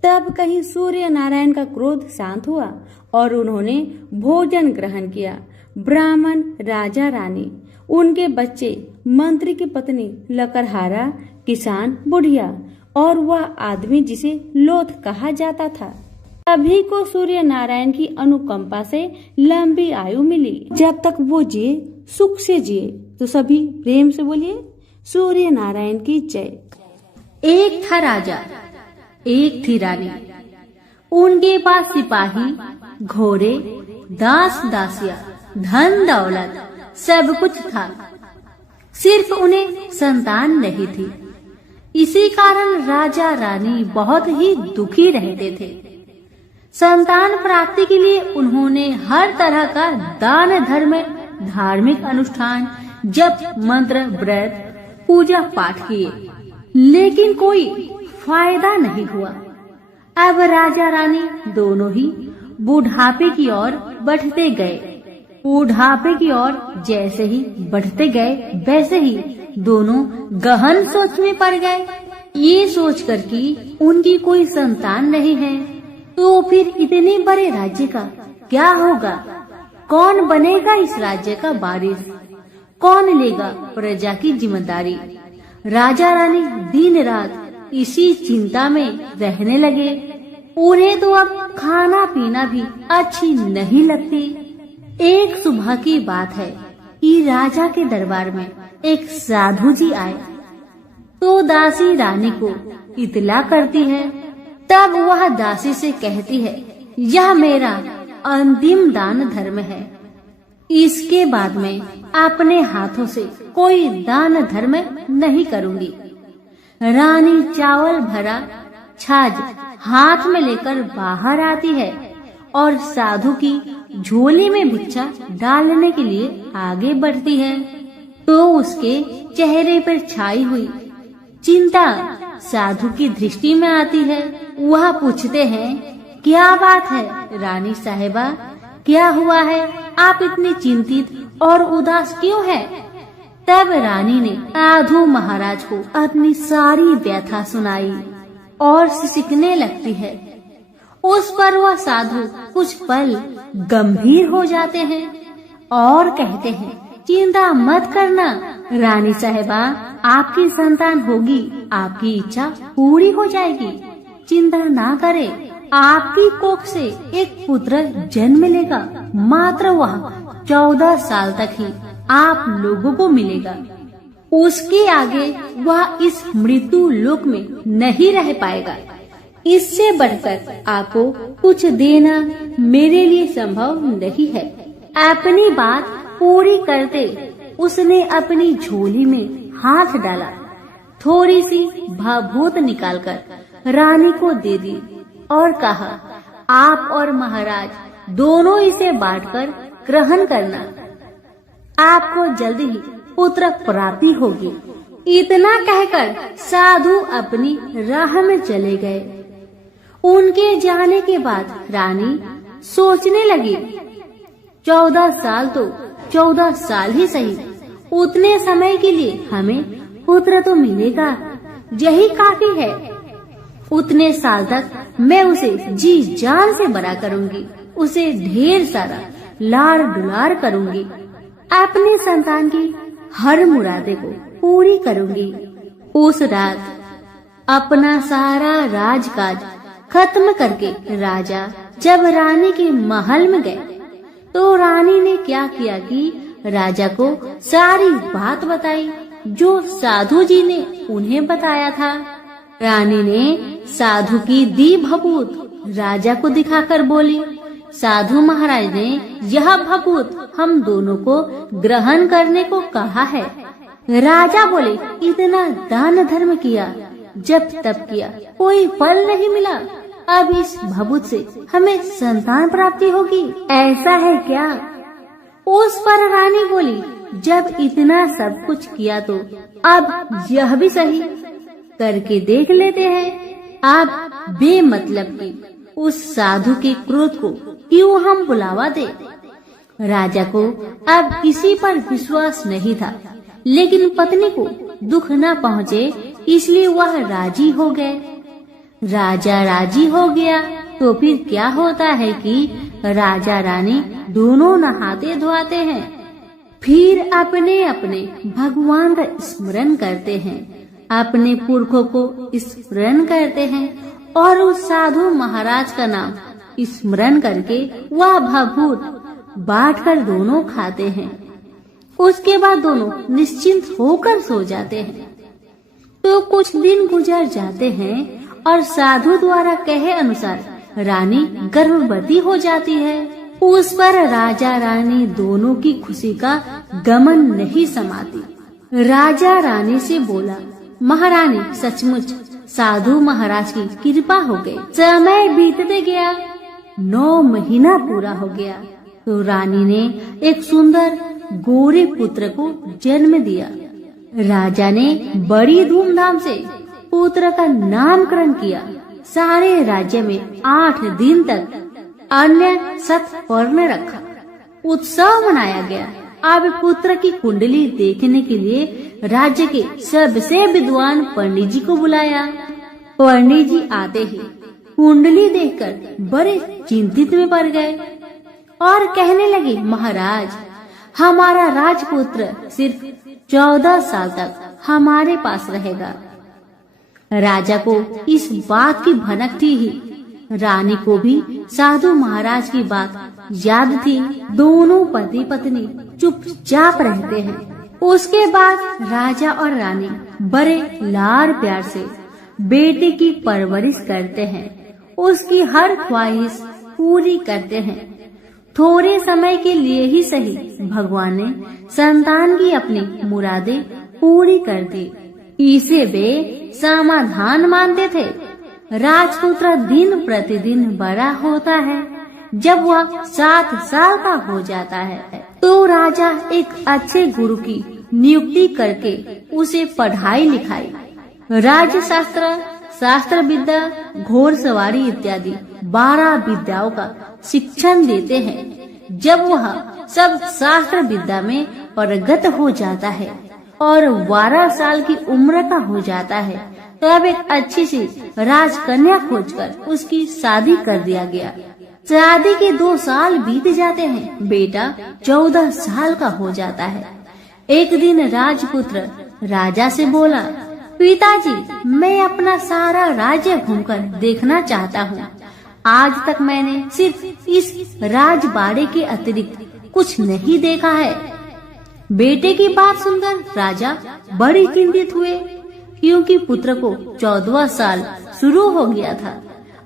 तब कहीं सूर्य नारायण का क्रोध शांत हुआ और उन्होंने भोजन ग्रहण किया। ब्राह्मण, राजा, रानी, उनके बच्चे, मंत्री की पत्नी, लकड़हारा, किसान, बुढ़िया और वह आदमी जिसे लोथ कहा जाता था, सभी को सूर्य नारायण की अनुकंपा से लंबी आयु मिली। जब तक वो जिए सुख से जिए। तो सभी प्रेम से बोलिए सूर्य नारायण की जय। एक था राजा, एक थी रानी। उनके पास सिपाही, घोड़े, दास दासिया, धन दौलत सब कुछ था। सिर्फ उन्हें संतान नहीं थी। इसी कारण राजा रानी बहुत ही दुखी रहते थे। संतान प्राप्ति के लिए उन्होंने हर तरह का दान धर्म, धार्मिक अनुष्ठान, जप, मंत्र, व्रत, पूजा पाठ किए, लेकिन कोई फायदा नहीं हुआ। अब राजा रानी दोनों ही बुढ़ापे की ओर बढ़ते गए। बुढ़ापे की ओर जैसे ही बढ़ते गए वैसे ही दोनों गहन सोच में पड़ गए। ये सोचकर कि उनकी कोई संतान नहीं है, तो फिर इतने बड़े राज्य का क्या होगा? कौन बनेगा इस राज्य का वारिस? कौन लेगा प्रजा की जिम्मेदारी। राजा रानी दिन रात इसी चिंता में रहने लगे। उन्हें तो अब खाना पीना भी अच्छी नहीं लगती। एक सुबह की बात है कि राजा के दरबार में एक साधु जी आए तो दासी रानी को इतला करती है। तब वह दासी से कहती है, यह मेरा अंतिम दान धर्म है, इसके बाद में अपने हाथों से कोई दान धर्म नहीं करूंगी। रानी चावल भरा छाछ हाथ में लेकर बाहर आती है और साधु की झोली में भिक्षा डालने के लिए आगे बढ़ती है तो उसके चेहरे पर छाई हुई चिंता साधु की दृष्टि में आती है। वह पूछते हैं, क्या बात है रानी साहिबा, क्या हुआ है, आप इतनी चिंतित और उदास क्यों हैं? तब रानी ने साधु महाराज को अपनी सारी व्यथा सुनाई और सिसकने लगती है। उस पर वह साधु कुछ पल गंभीर हो जाते हैं और कहते हैं, चिंता मत करना रानी साहिबा, आपकी संतान होगी, आपकी इच्छा पूरी हो जाएगी, चिंता ना करें, आपकी कोख से एक पुत्र जन्म लेगा। मात्र वह 14 साल तक ही आप लोगों को मिलेगा, उसके आगे वह इस मृत्यु लोक में नहीं रह पाएगा। इससे बढ़कर आपको कुछ देना मेरे लिए संभव नहीं है। अपनी बात पूरी करते उसने अपनी झोली में हाथ डाला, थोड़ी सी भाभूत निकालकर रानी को दे दी और कहा, आप और महाराज दोनों इसे बांटकर ग्रहण करना, आपको जल्दी ही पुत्र प्राप्ति होगी। इतना कहकर साधु अपनी राह में चले गए। उनके जाने के बाद रानी सोचने लगी, 14 साल तो 14 साल ही सही, उतने समय के लिए हमें पुत्र तो मिलेगा, यही काफी है। उतने साल तक मैं उसे जी जान से बड़ा करूंगी, उसे ढेर सारा लाड़ दुलार करूंगी, अपनी संतान की हर मुरादे को पूरी करूंगी। उस रात अपना सारा राजकाज खत्म करके राजा जब रानी के महल में गए तो रानी ने क्या किया कि राजा को सारी बात बताई जो साधु जी ने उन्हें बताया था। रानी ने साधु की दी भभूत राजा को दिखाकर बोली, साधु महाराज ने यह भभूत हम दोनों को ग्रहण करने को कहा है। राजा बोले, इतना दान धर्म किया, जब तब किया, कोई फल नहीं मिला, अब इस भभूत से हमें संतान प्राप्ति होगी, ऐसा है क्या? उस पर रानी बोली, जब इतना सब कुछ किया तो अब यह भी सही करके देख लेते हैं। आप बेमतलब की उस साधु के क्रोध को क्यों हम बुलावा दे? राजा को अब किसी पर विश्वास नहीं था, लेकिन पत्नी को दुख न पहुँचे इसलिए वह राजी हो गए। राजा राजी हो गया तो फिर क्या होता है कि राजा रानी दोनों नहाते धोआते हैं, फिर अपने अपने भगवान का स्मरण करते हैं, अपने पुरखों को स्मरण करते हैं और उस साधु महाराज का नाम स्मरण करके वह भभूत बांटकर दोनों खाते हैं। उसके बाद दोनों निश्चिंत होकर सो जाते हैं। तो कुछ दिन गुजर जाते हैं और साधु द्वारा कहे अनुसार रानी गर्भवती हो जाती है। उस पर राजा रानी दोनों की खुशी का गमन नहीं समाती। राजा रानी से बोला, महारानी सचमुच साधु महाराज की कृपा हो गई। समय बीतते गया, 9 महीना पूरा हो गया तो रानी ने एक सुंदर गोरे पुत्र को जन्म दिया। राजा ने बड़ी धूमधाम से पुत्र का नामकरण किया। सारे राज्य में 8 दिन तक अन्य सत्पर्ण रखा, उत्सव मनाया गया। अब पुत्र की कुंडली देखने के लिए राज्य के सबसे विद्वान पंडित जी को बुलाया। पंडित जी आते ही कुंडली देखकर बड़े चिंतित में पड़ गए और कहने लगे, महाराज हमारा राजपुत्र सिर्फ 14 साल तक हमारे पास रहेगा। राजा को इस बात की भनक थी ही। रानी को भी साधु महाराज की बात याद थी। दोनों पति पत्नी चुपचाप रहते हैं। उसके बाद राजा और रानी बड़े लाड़ प्यार से बेटे की परवरिश करते हैं। उसकी हर ख्वाहिश पूरी करते हैं। थोड़े समय के लिए ही सही, भगवान ने संतान की अपनी मुरादें पूरी कर दी। इसे वे समाधान मानते थे। राजपुत्र दिन प्रतिदिन बड़ा होता है। जब वह 7 साल का हो जाता है तो राजा एक अच्छे गुरु की नियुक्ति करके उसे पढ़ाई लिखाई, राजशास्त्र, शास्त्र विद्या, घोड़सवारी इत्यादि 12 विद्याओं का शिक्षण देते हैं। जब वह सब शास्त्र विद्या में पारंगत हो जाता है और 12 साल की उम्र का हो जाता है, तब एक अच्छी सी राजकन्या खोजकर उसकी शादी कर दिया गया। शादी के 2 साल बीत जाते हैं। बेटा 14 साल का हो जाता है। एक दिन राजपुत्र राजा से बोला, पिताजी, मैं अपना सारा राज्य घूमकर देखना चाहता हूँ। आज तक मैंने सिर्फ इस राजबाड़े के अतिरिक्त कुछ नहीं देखा है। बेटे की बात सुनकर राजा बड़ी चिंतित हुए, क्योंकि पुत्र को 14वां साल शुरू हो गया था।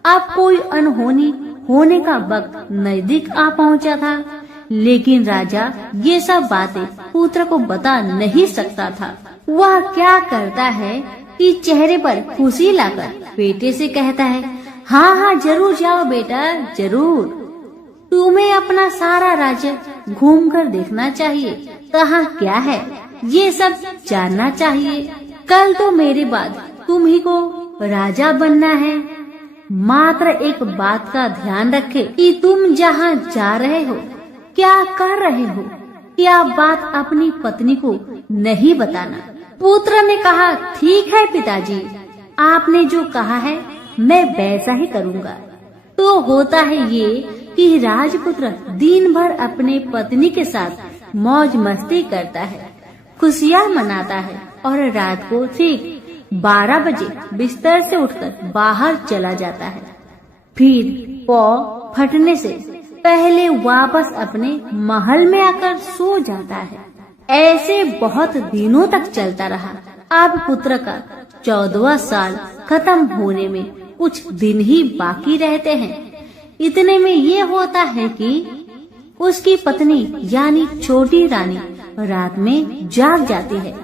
अब कोई अनहोनी होने का वक्त नजदीक आ पहुंचा था। लेकिन राजा ये सब बातें पुत्र को बता नहीं सकता था। वह क्या करता है कि चेहरे पर खुशी लाकर बेटे से कहता है, हाँ हाँ जरूर जाओ बेटा, जरूर। तुम्हें अपना सारा राज्य घूमकर देखना चाहिए। कहाँ क्या है ये सब जानना चाहिए। कल तो मेरे बाद तुम ही को राजा बनना है। मात्र एक बात का ध्यान रखे कि तुम जहाँ जा रहे हो, क्या कर रहे हो, क्या बात अपनी पत्नी को नहीं बताना। पुत्र ने कहा, ठीक है पिताजी, आपने जो कहा है मैं वैसा ही करूँगा। तो होता है ये कि राजपुत्र दिन भर अपने पत्नी के साथ मौज मस्ती करता है, खुशियाँ मनाता है और रात को ठीक 12 बजे बिस्तर से उठकर बाहर चला जाता है। फिर पौ फटने से पहले वापस अपने महल में आकर सो जाता है। ऐसे बहुत दिनों तक चलता रहा। अब पुत्र का 14वां साल खत्म होने में कुछ दिन ही बाकी रहते हैं। इतने में ये होता है कि उसकी पत्नी यानी छोटी रानी रात में जाग जाती है।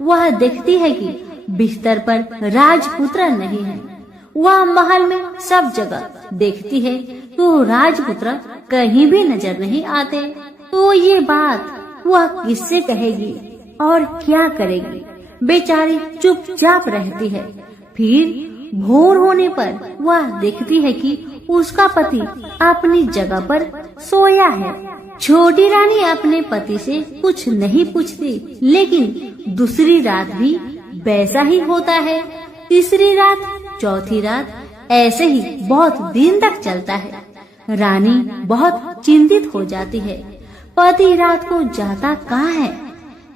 वह देखती है कि बिस्तर पर राजपुत्र नहीं है। वह महल में सब जगह देखती है तो राजपुत्र कहीं भी नजर नहीं आते। तो ये बात वह किससे कहेगी और क्या करेगी। बेचारी चुपचाप रहती है। फिर भोर होने पर वह देखती है कि उसका पति अपनी जगह पर सोया है। छोटी रानी अपने पति से कुछ नहीं पूछती, लेकिन दूसरी रात भी वैसा ही होता है। तीसरी रात, चौथी रात, ऐसे ही बहुत दिन तक चलता है। रानी बहुत चिंतित हो जाती है। पति रात को जाता कहाँ है,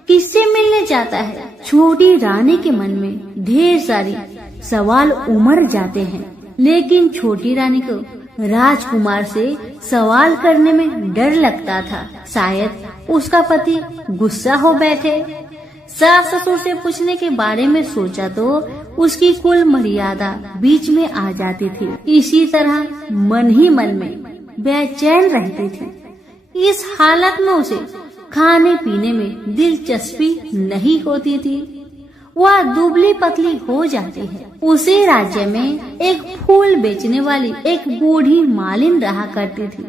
किससे मिलने जाता है। छोटी रानी के मन में ढेर सारी सवाल उमड़ जाते हैं, लेकिन छोटी रानी को राजकुमार से सवाल करने में डर लगता था। शायद उसका पति गुस्सा हो बैठे। सास ससुर से पूछने के बारे में सोचा तो उसकी कुल मर्यादा बीच में आ जाती थी। इसी तरह मन ही मन में बेचैन रहती थी। इस हालत में उसे खाने पीने में दिलचस्पी नहीं होती थी। वह दुबली पतली हो जाती है। उसी राज्य में एक फूल बेचने वाली एक बूढ़ी मालिन रहा करती थी।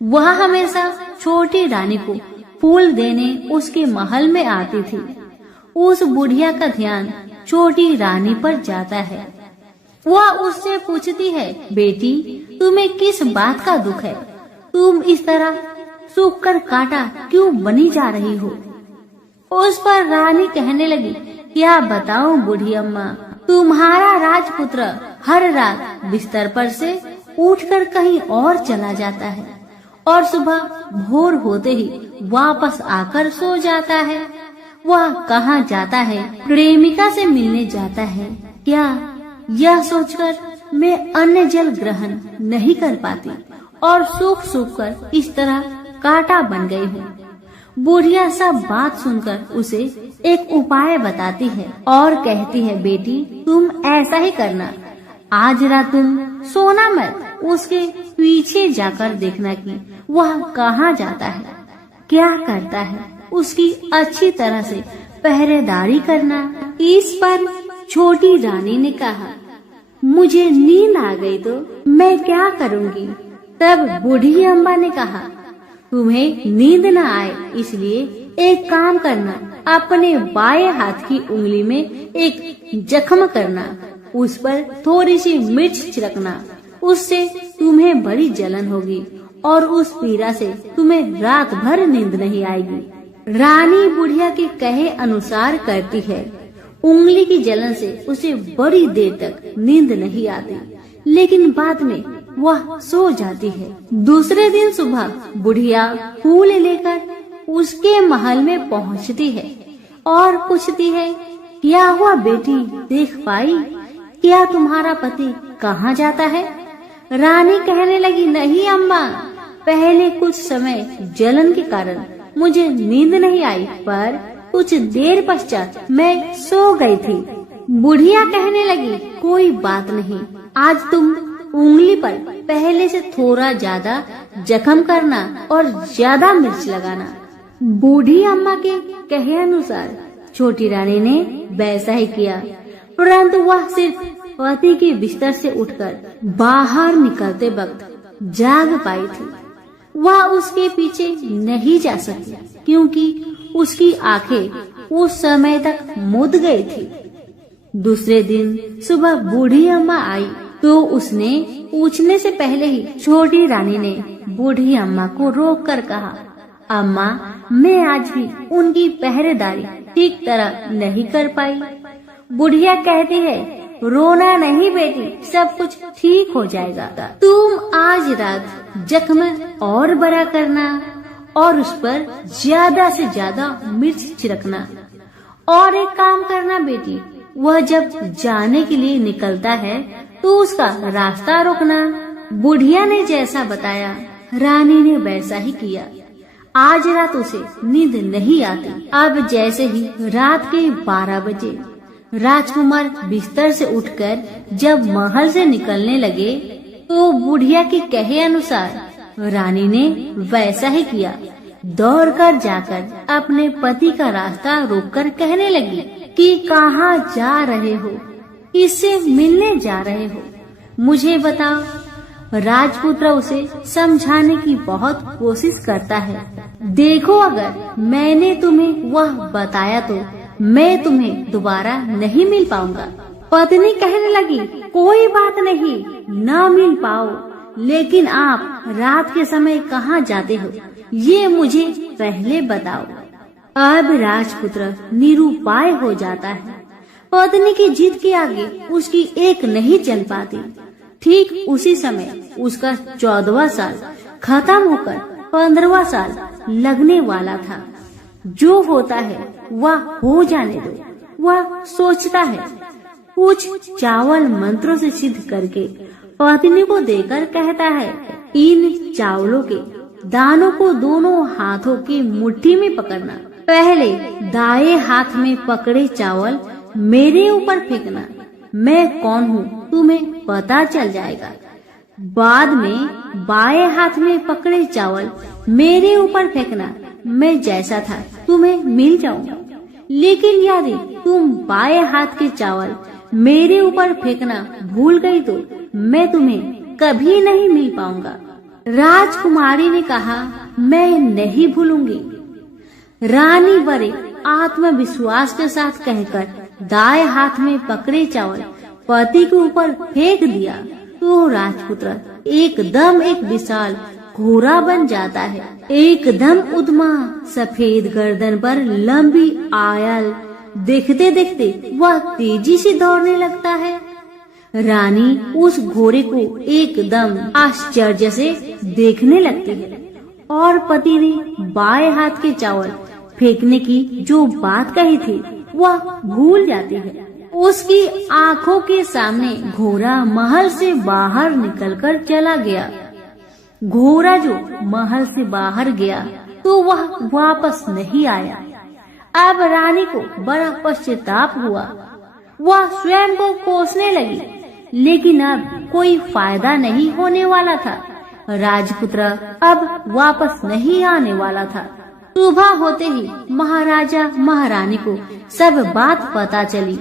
वह हमेशा छोटी रानी को फूल देने उसके महल में आती थी। उस बुढ़िया का ध्यान छोटी रानी पर जाता है। वह उससे पूछती है, बेटी तुम्हें किस बात का दुख है? तुम इस तरह सूख कर कांटा क्यों बनी जा रही हो? उस पर रानी कहने लगी, क्या बताऊं बूढ़ी अम्मा, तुम्हारा राजपुत्र हर रात बिस्तर पर से उठकर कहीं और चला जाता है और सुबह भोर होते ही वापस आकर सो जाता है। वह कहाँ जाता है? प्रेमिका से मिलने जाता है क्या? यह सोचकर मैं अन्न जल ग्रहण नहीं कर पाती और सूख सूख कर इस तरह कांटा बन गई हूँ। बुढ़िया सब बात सुनकर उसे एक उपाय बताती है और कहती है, बेटी तुम ऐसा ही करना, आज रात तुम सोना मत, उसके पीछे जाकर देखना कि वह कहाँ जाता है, क्या करता है, उसकी अच्छी तरह से पहरेदारी करना। इस पर छोटी रानी ने कहा, मुझे नींद आ गई तो मैं क्या करूँगी? तब बूढ़ी अम्बा ने कहा, तुम्हें नींद न आए इसलिए एक काम करना, अपने बाएं हाथ की उंगली में एक जख्म करना, उस पर थोड़ी सी मिर्च छिड़कना, उससे तुम्हें बड़ी जलन होगी और उस पीड़ा से तुम्हें रात भर नींद नहीं आएगी। रानी बुढ़िया के कहे अनुसार करती है। उंगली की जलन से उसे बड़ी देर तक नींद नहीं आती, लेकिन बाद में वह सो जाती है। दूसरे दिन सुबह बुढ़िया फूल लेकर उसके महल में पहुंचती है और पूछती है, क्या हुआ बेटी, देख पाई क्या तुम्हारा पति कहाँ जाता है? रानी कहने लगी, नहीं अम्मा, पहले कुछ समय जलन के कारण मुझे नींद नहीं आई, पर कुछ देर पश्चात मैं सो गई थी। बुढ़िया कहने लगी, कोई बात नहीं, आज तुम उंगली पर पहले से थोड़ा ज्यादा जख्म करना और ज्यादा मिर्च लगाना। बूढ़ी अम्मा के कहे अनुसार छोटी रानी ने वैसा ही किया, परंतु वह सिर्फ पति के बिस्तर से उठकर बाहर निकलते वक्त जाग पाई थी। वह उसके पीछे नहीं जा सकी क्योंकि उसकी आंखें उस समय तक मुद गई थी। दूसरे दिन सुबह बूढ़ी अम्मा आई तो उसने पूछने से पहले ही छोटी रानी ने बूढ़ी अम्मा को रोककर कहा, अम्मा, मैं आज भी उनकी पहरेदारी ठीक तरह नहीं कर पाई। बुढ़िया कहती है, रोना नहीं बेटी, सब कुछ ठीक हो जाएगा। तुम आज रात जख्म और बड़ा करना और उस पर ज्यादा से ज्यादा मिर्च छिड़कना। और एक काम करना बेटी, वह जब जाने के लिए निकलता है तो उसका रास्ता रोकना। बुढ़िया ने जैसा बताया रानी ने वैसा ही किया। आज रात उसे नींद नहीं आती। अब जैसे ही रात के 12 बजे राजकुमार बिस्तर से उठकर जब महल से निकलने लगे तो बुढ़िया के कहे अनुसार रानी ने वैसा ही किया। दौड़कर जाकर अपने पति का रास्ता रोककर कहने लगी कि कहाँ जा रहे हो, किससे मिलने जा रहे हो, मुझे बताओ। राजपुत्र उसे समझाने की बहुत कोशिश करता है। देखो, अगर मैंने तुम्हें वह बताया तो मैं तुम्हें दोबारा नहीं मिल पाऊंगा। पत्नी कहने लगी, कोई बात नहीं, न मिल पाओ, लेकिन आप रात के समय कहाँ जाते हो ये मुझे पहले बताओ। अब राजपुत्र निरुपाय हो जाता है। पत्नी की जिद के आगे उसकी एक नहीं चल पाती। ठीक उसी समय उसका 14वां साल खत्म होकर 15वां साल लगने वाला था। जो होता है वह हो जाने दो, वह सोचता है। कुछ चावल मंत्रों से सिद्ध करके पत्नी को देकर कहता है, इन चावलों के दानों को दोनों हाथों की मुट्ठी में पकड़ना। पहले दाएं हाथ में पकड़े चावल मेरे ऊपर फेंकना, मैं कौन हूँ तुम्हें पता चल जाएगा। बाद में बाएं हाथ में पकड़े चावल मेरे ऊपर फेंकना, मैं जैसा था तुम्हें मिल जाऊंगा। लेकिन यदि तुम बाएं हाथ के चावल मेरे ऊपर फेंकना भूल गई तो मैं तुम्हें कभी नहीं मिल पाऊंगा। राजकुमारी ने कहा, मैं नहीं भूलूंगी। रानी बड़े आत्मविश्वास के साथ कहकर दाएं हाथ में पकड़े चावल पति के ऊपर फेंक दिया तो राजपुत्र एकदम एक विशाल घोड़ा बन जाता है। एकदम उद्यमा सफेद गर्दन पर लंबी आयल, देखते देखते वह तेजी से दौड़ने लगता है। रानी उस घोड़े को एकदम आश्चर्य से देखने लगती है और पति ने बाएं हाथ के चावल फेंकने की जो बात कही थी वह भूल जाती है। उसकी आंखों के सामने घोड़ा महल से बाहर निकलकर चला गया। घोड़ा जो महल से बाहर गया तो वह वापस नहीं आया। अब रानी को बड़ा पश्चाताप हुआ। वह स्वयं को कोसने लगी, लेकिन अब कोई फायदा नहीं होने वाला था। राजपुत्र अब वापस नहीं आने वाला था। सुबह होते ही महाराजा महारानी को सब बात पता चली।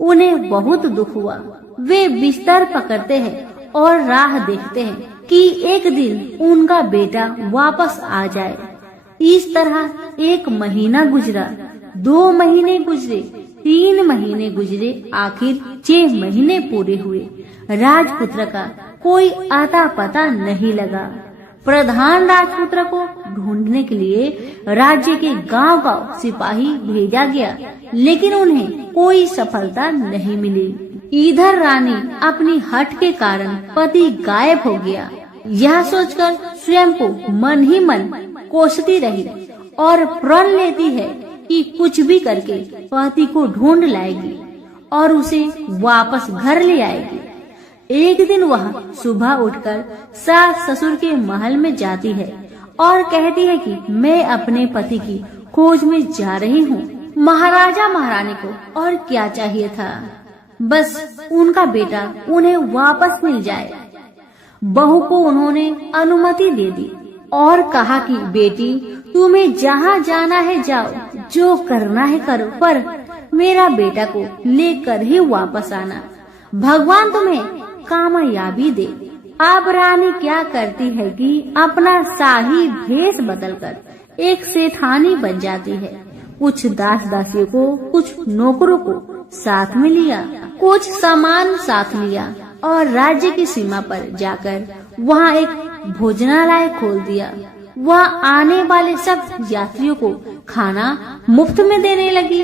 उन्हें बहुत दुख हुआ। वे बिस्तर पकड़ते हैं और राह देखते हैं कि एक दिन उनका बेटा वापस आ जाए। इस तरह 1 महीना गुजरा, 2 महीने गुजरे, 3 महीने गुजरे, आखिर 6 महीने पूरे हुए। राजपुत्र का कोई आता पता नहीं लगा। प्रधान राजपुत्र को ढूंढने के लिए राज्य के गांव-गांव सिपाही भेजा गया, लेकिन उन्हें कोई सफलता नहीं मिली। इधर रानी अपनी हठ के कारण पति गायब हो गया। यह सोचकर स्वयं को मन ही मन कोसती रही और प्रण लेती है कि कुछ भी करके पति को ढूंढ लाएगी और उसे वापस घर ले आएगी। एक दिन वह सुबह उठकर सास ससुर के महल में जाती है और कहती है कि मैं अपने पति की खोज में जा रही हूँ। महाराजा महारानी को और क्या चाहिए था, बस उनका बेटा उन्हें वापस मिल जाए। बहू को उन्होंने अनुमति दे दी और कहा कि बेटी तुम्हें जहाँ जाना है जाओ, जो करना है करो, पर मेरा बेटा को लेकर ही वापस आना। भगवान तुम्हें कामयाबी दे। अब रानी क्या करती है कि अपना शाही भेष बदलकर एक सेठानी बन जाती है। कुछ दास दासियों को, कुछ नौकरों को साथ में लिया, कुछ सामान साथ लिया और राज्य की सीमा पर जाकर वहाँ एक भोजनालय खोल दिया। वह आने वाले सब यात्रियों को खाना मुफ्त में देने लगी।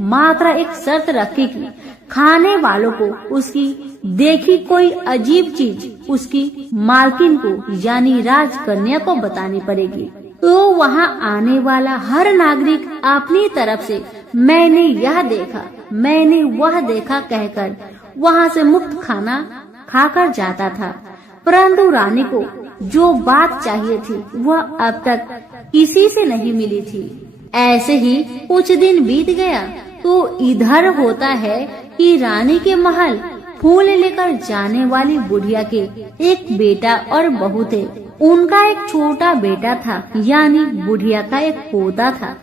मात्र एक शर्त रखी कि खाने वालों को उसकी देखी कोई अजीब चीज उसकी मालकिन को यानी राजकन्या को बतानी पड़ेगी। तो वहाँ आने वाला हर नागरिक अपनी तरफ से मैंने यह देखा, मैंने वह देखा कहकर वहाँ से मुफ्त खाना खाकर जाता था। परंतु रानी को जो बात चाहिए थी वह अब तक किसी से नहीं मिली थी। ऐसे ही कुछ दिन बीत गया तो इधर होता है कि रानी के महल फूल लेकर जाने वाली बुढ़िया के एक बेटा और बहू थे। उनका एक छोटा बेटा था, यानी बुढ़िया का एक पोता था।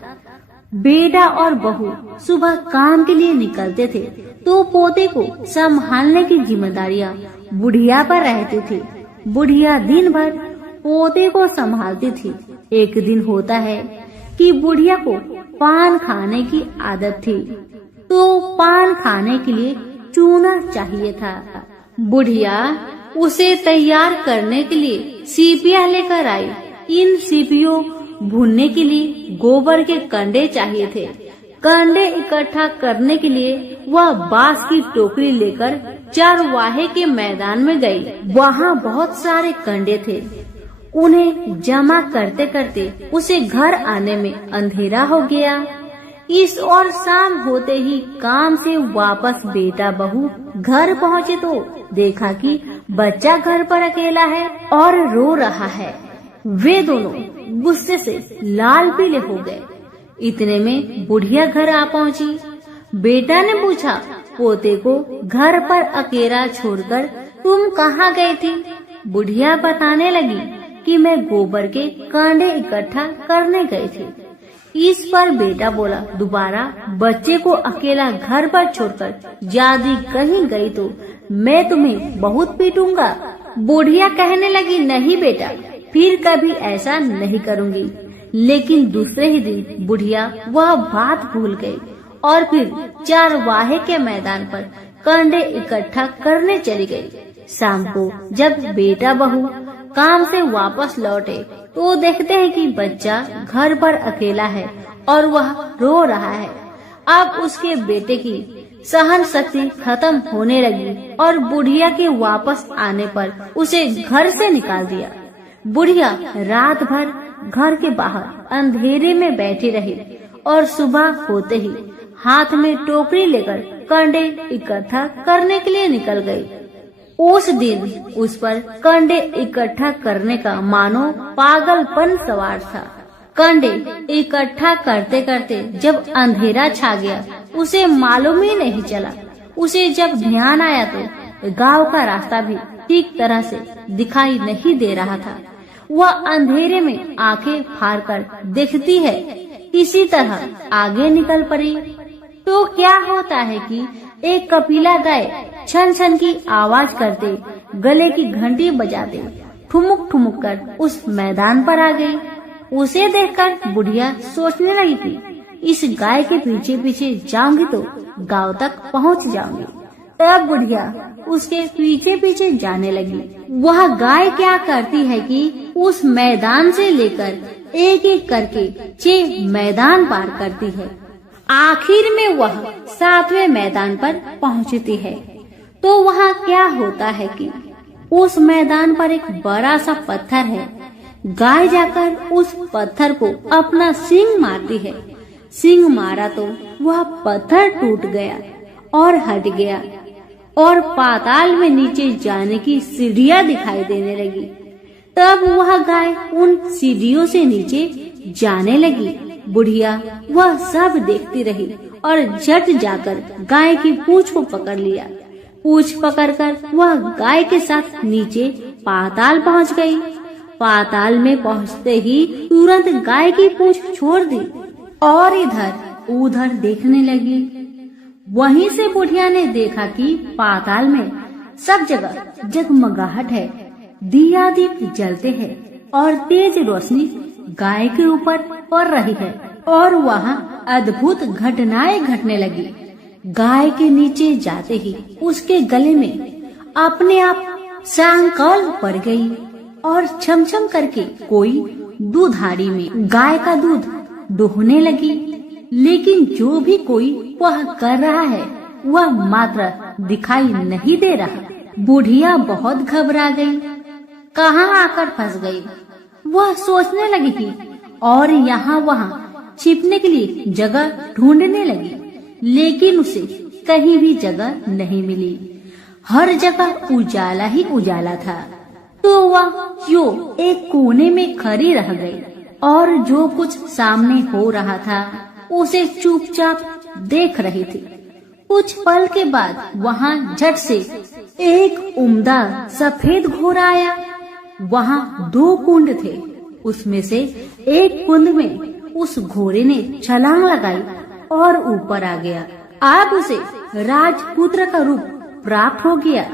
बेटा और बहू सुबह काम के लिए निकलते थे तो पोते को संभालने की जिम्मेदारियां बुढ़िया पर रहती थी। बुढ़िया दिन भर पोते को संभालती थी। एक दिन होता है कि बुढ़िया को पान खाने की आदत थी, तो पान खाने के लिए चूना चाहिए था। बुढ़िया उसे तैयार करने के लिए सीपियाँ लेकर आई। इन सीपियों भूनने के लिए गोबर के कंडे चाहिए थे। कंडे इकट्ठा करने के लिए वह बांस की टोकरी लेकर चरवाहे के मैदान में गई। वहाँ बहुत सारे कंडे थे। उन्हें जमा करते करते उसे घर आने में अंधेरा हो गया। इस और शाम होते ही काम से वापस बेटा बहू घर पहुँचे तो देखा कि बच्चा घर पर अकेला है और रो रहा है। वे दोनों गुस्से से लाल पीले हो गए। इतने में बुढ़िया घर आ पहुँची। बेटा ने पूछा, पोते को घर पर अकेला छोड़कर तुम कहाँ गई थी? बुढ़िया बताने लगी कि मैं गोबर के कांडे इकट्ठा करने गई थी। इस पर बेटा बोला, दोबारा बच्चे को अकेला घर पर छोड़कर यदि कहीं गई तो मैं तुम्हें बहुत पीटूंगा। बुढ़िया कहने लगी, नहीं बेटा, फिर कभी ऐसा नहीं करूंगी। लेकिन दूसरे ही दिन बुढ़िया वह बात भूल गई और फिर चरवाहे के मैदान पर कंडे इकट्ठा करने चली गई। शाम को जब बेटा बहू काम से वापस लौटे तो देखते हैं कि बच्चा घर पर अकेला है और वह रो रहा है। अब उसके बेटे की सहन शक्ति खत्म होने लगी और बुढ़िया के वापस आने पर उसे घर से निकाल दिया। बुढ़िया रात भर घर के बाहर अंधेरे में बैठी रही और सुबह होते ही हाथ में टोकरी लेकर कंडे इकट्ठा करने के लिए निकल गई। उस दिन उस पर कंडे इकट्ठा करने का मानो पागलपन सवार था। कंडे इकट्ठा करते करते जब अंधेरा छा गया उसे मालूम ही नहीं चला। उसे जब ध्यान आया तो गांव का रास्ता भी ठीक तरह से दिखाई नहीं दे रहा था। वह अंधेरे में आंखें फाड़कर देखती है, इसी तरह आगे निकल पड़ी। तो क्या होता है कि एक कपिला गाय छन छन की आवाज करते, गले की घंटी बजाते ठुमुक ठुमुक कर उस मैदान पर आ गई। उसे देखकर बुढ़िया सोचने लगी कि इस गाय के पीछे पीछे जाऊंगी तो गांव तक पहुंच जाऊंगी। तब बुढ़िया उसके पीछे पीछे जाने लगी। वह गाय क्या करती है कि उस मैदान से लेकर एक एक करके 6 मैदान पार करती है। आखिर में वह 7वें मैदान पर पहुंचती है। तो वहाँ क्या होता है कि उस मैदान पर एक बड़ा सा पत्थर है। गाय जाकर उस पत्थर को अपना सींग मारती है। सींग मारा तो वह पत्थर टूट गया और हट गया और पाताल में नीचे जाने की सीढ़ियां दिखाई देने लगी। तब वह गाय उन सीढ़ियों से नीचे जाने लगी। बुढ़िया वह सब देखती रही और झट जाकर गाय की पूंछ को पकड़ लिया। पूंछ पकड़कर वह गाय के साथ नीचे पाताल पहुंच गई। पाताल में पहुंचते ही तुरंत गाय की पूंछ छोड़ दी और इधर उधर देखने लगी। वहीं से बुढ़िया ने देखा कि पाताल में सब जगह जगमगाहट है, दिया दीप जलते हैं और तेज रोशनी गाय के ऊपर पड़ रही है और वहाँ अद्भुत घटनाएं घटने लगी। गाय के नीचे जाते ही उसके गले में अपने आप सांकल पड़ गई और छमछम करके कोई दूधाड़ी में गाय का दूध दोहने लगी। लेकिन जो भी कोई वह कर रहा है वह मात्र दिखाई नहीं दे रहा। बुढ़िया बहुत घबरा गई, कहाँ आकर फंस गई। वह सोचने लगी कि और यहाँ वहाँ छिपने के लिए जगह ढूंढने लगी, लेकिन उसे कहीं भी जगह नहीं मिली। हर जगह उजाला ही उजाला था। तो वह जो एक कोने में खड़ी रह गई और जो कुछ सामने हो रहा था उसे चुपचाप देख रही थी। कुछ पल के बाद वहाँ झट से एक उम्दा सफेद घोड़ा आया। वहाँ 2 कुंड थे। उसमें से एक कुंड में उस घोड़े ने छलांग लगाई और ऊपर आ गया। अब उसे राजपुत्र का रूप प्राप्त हो गया।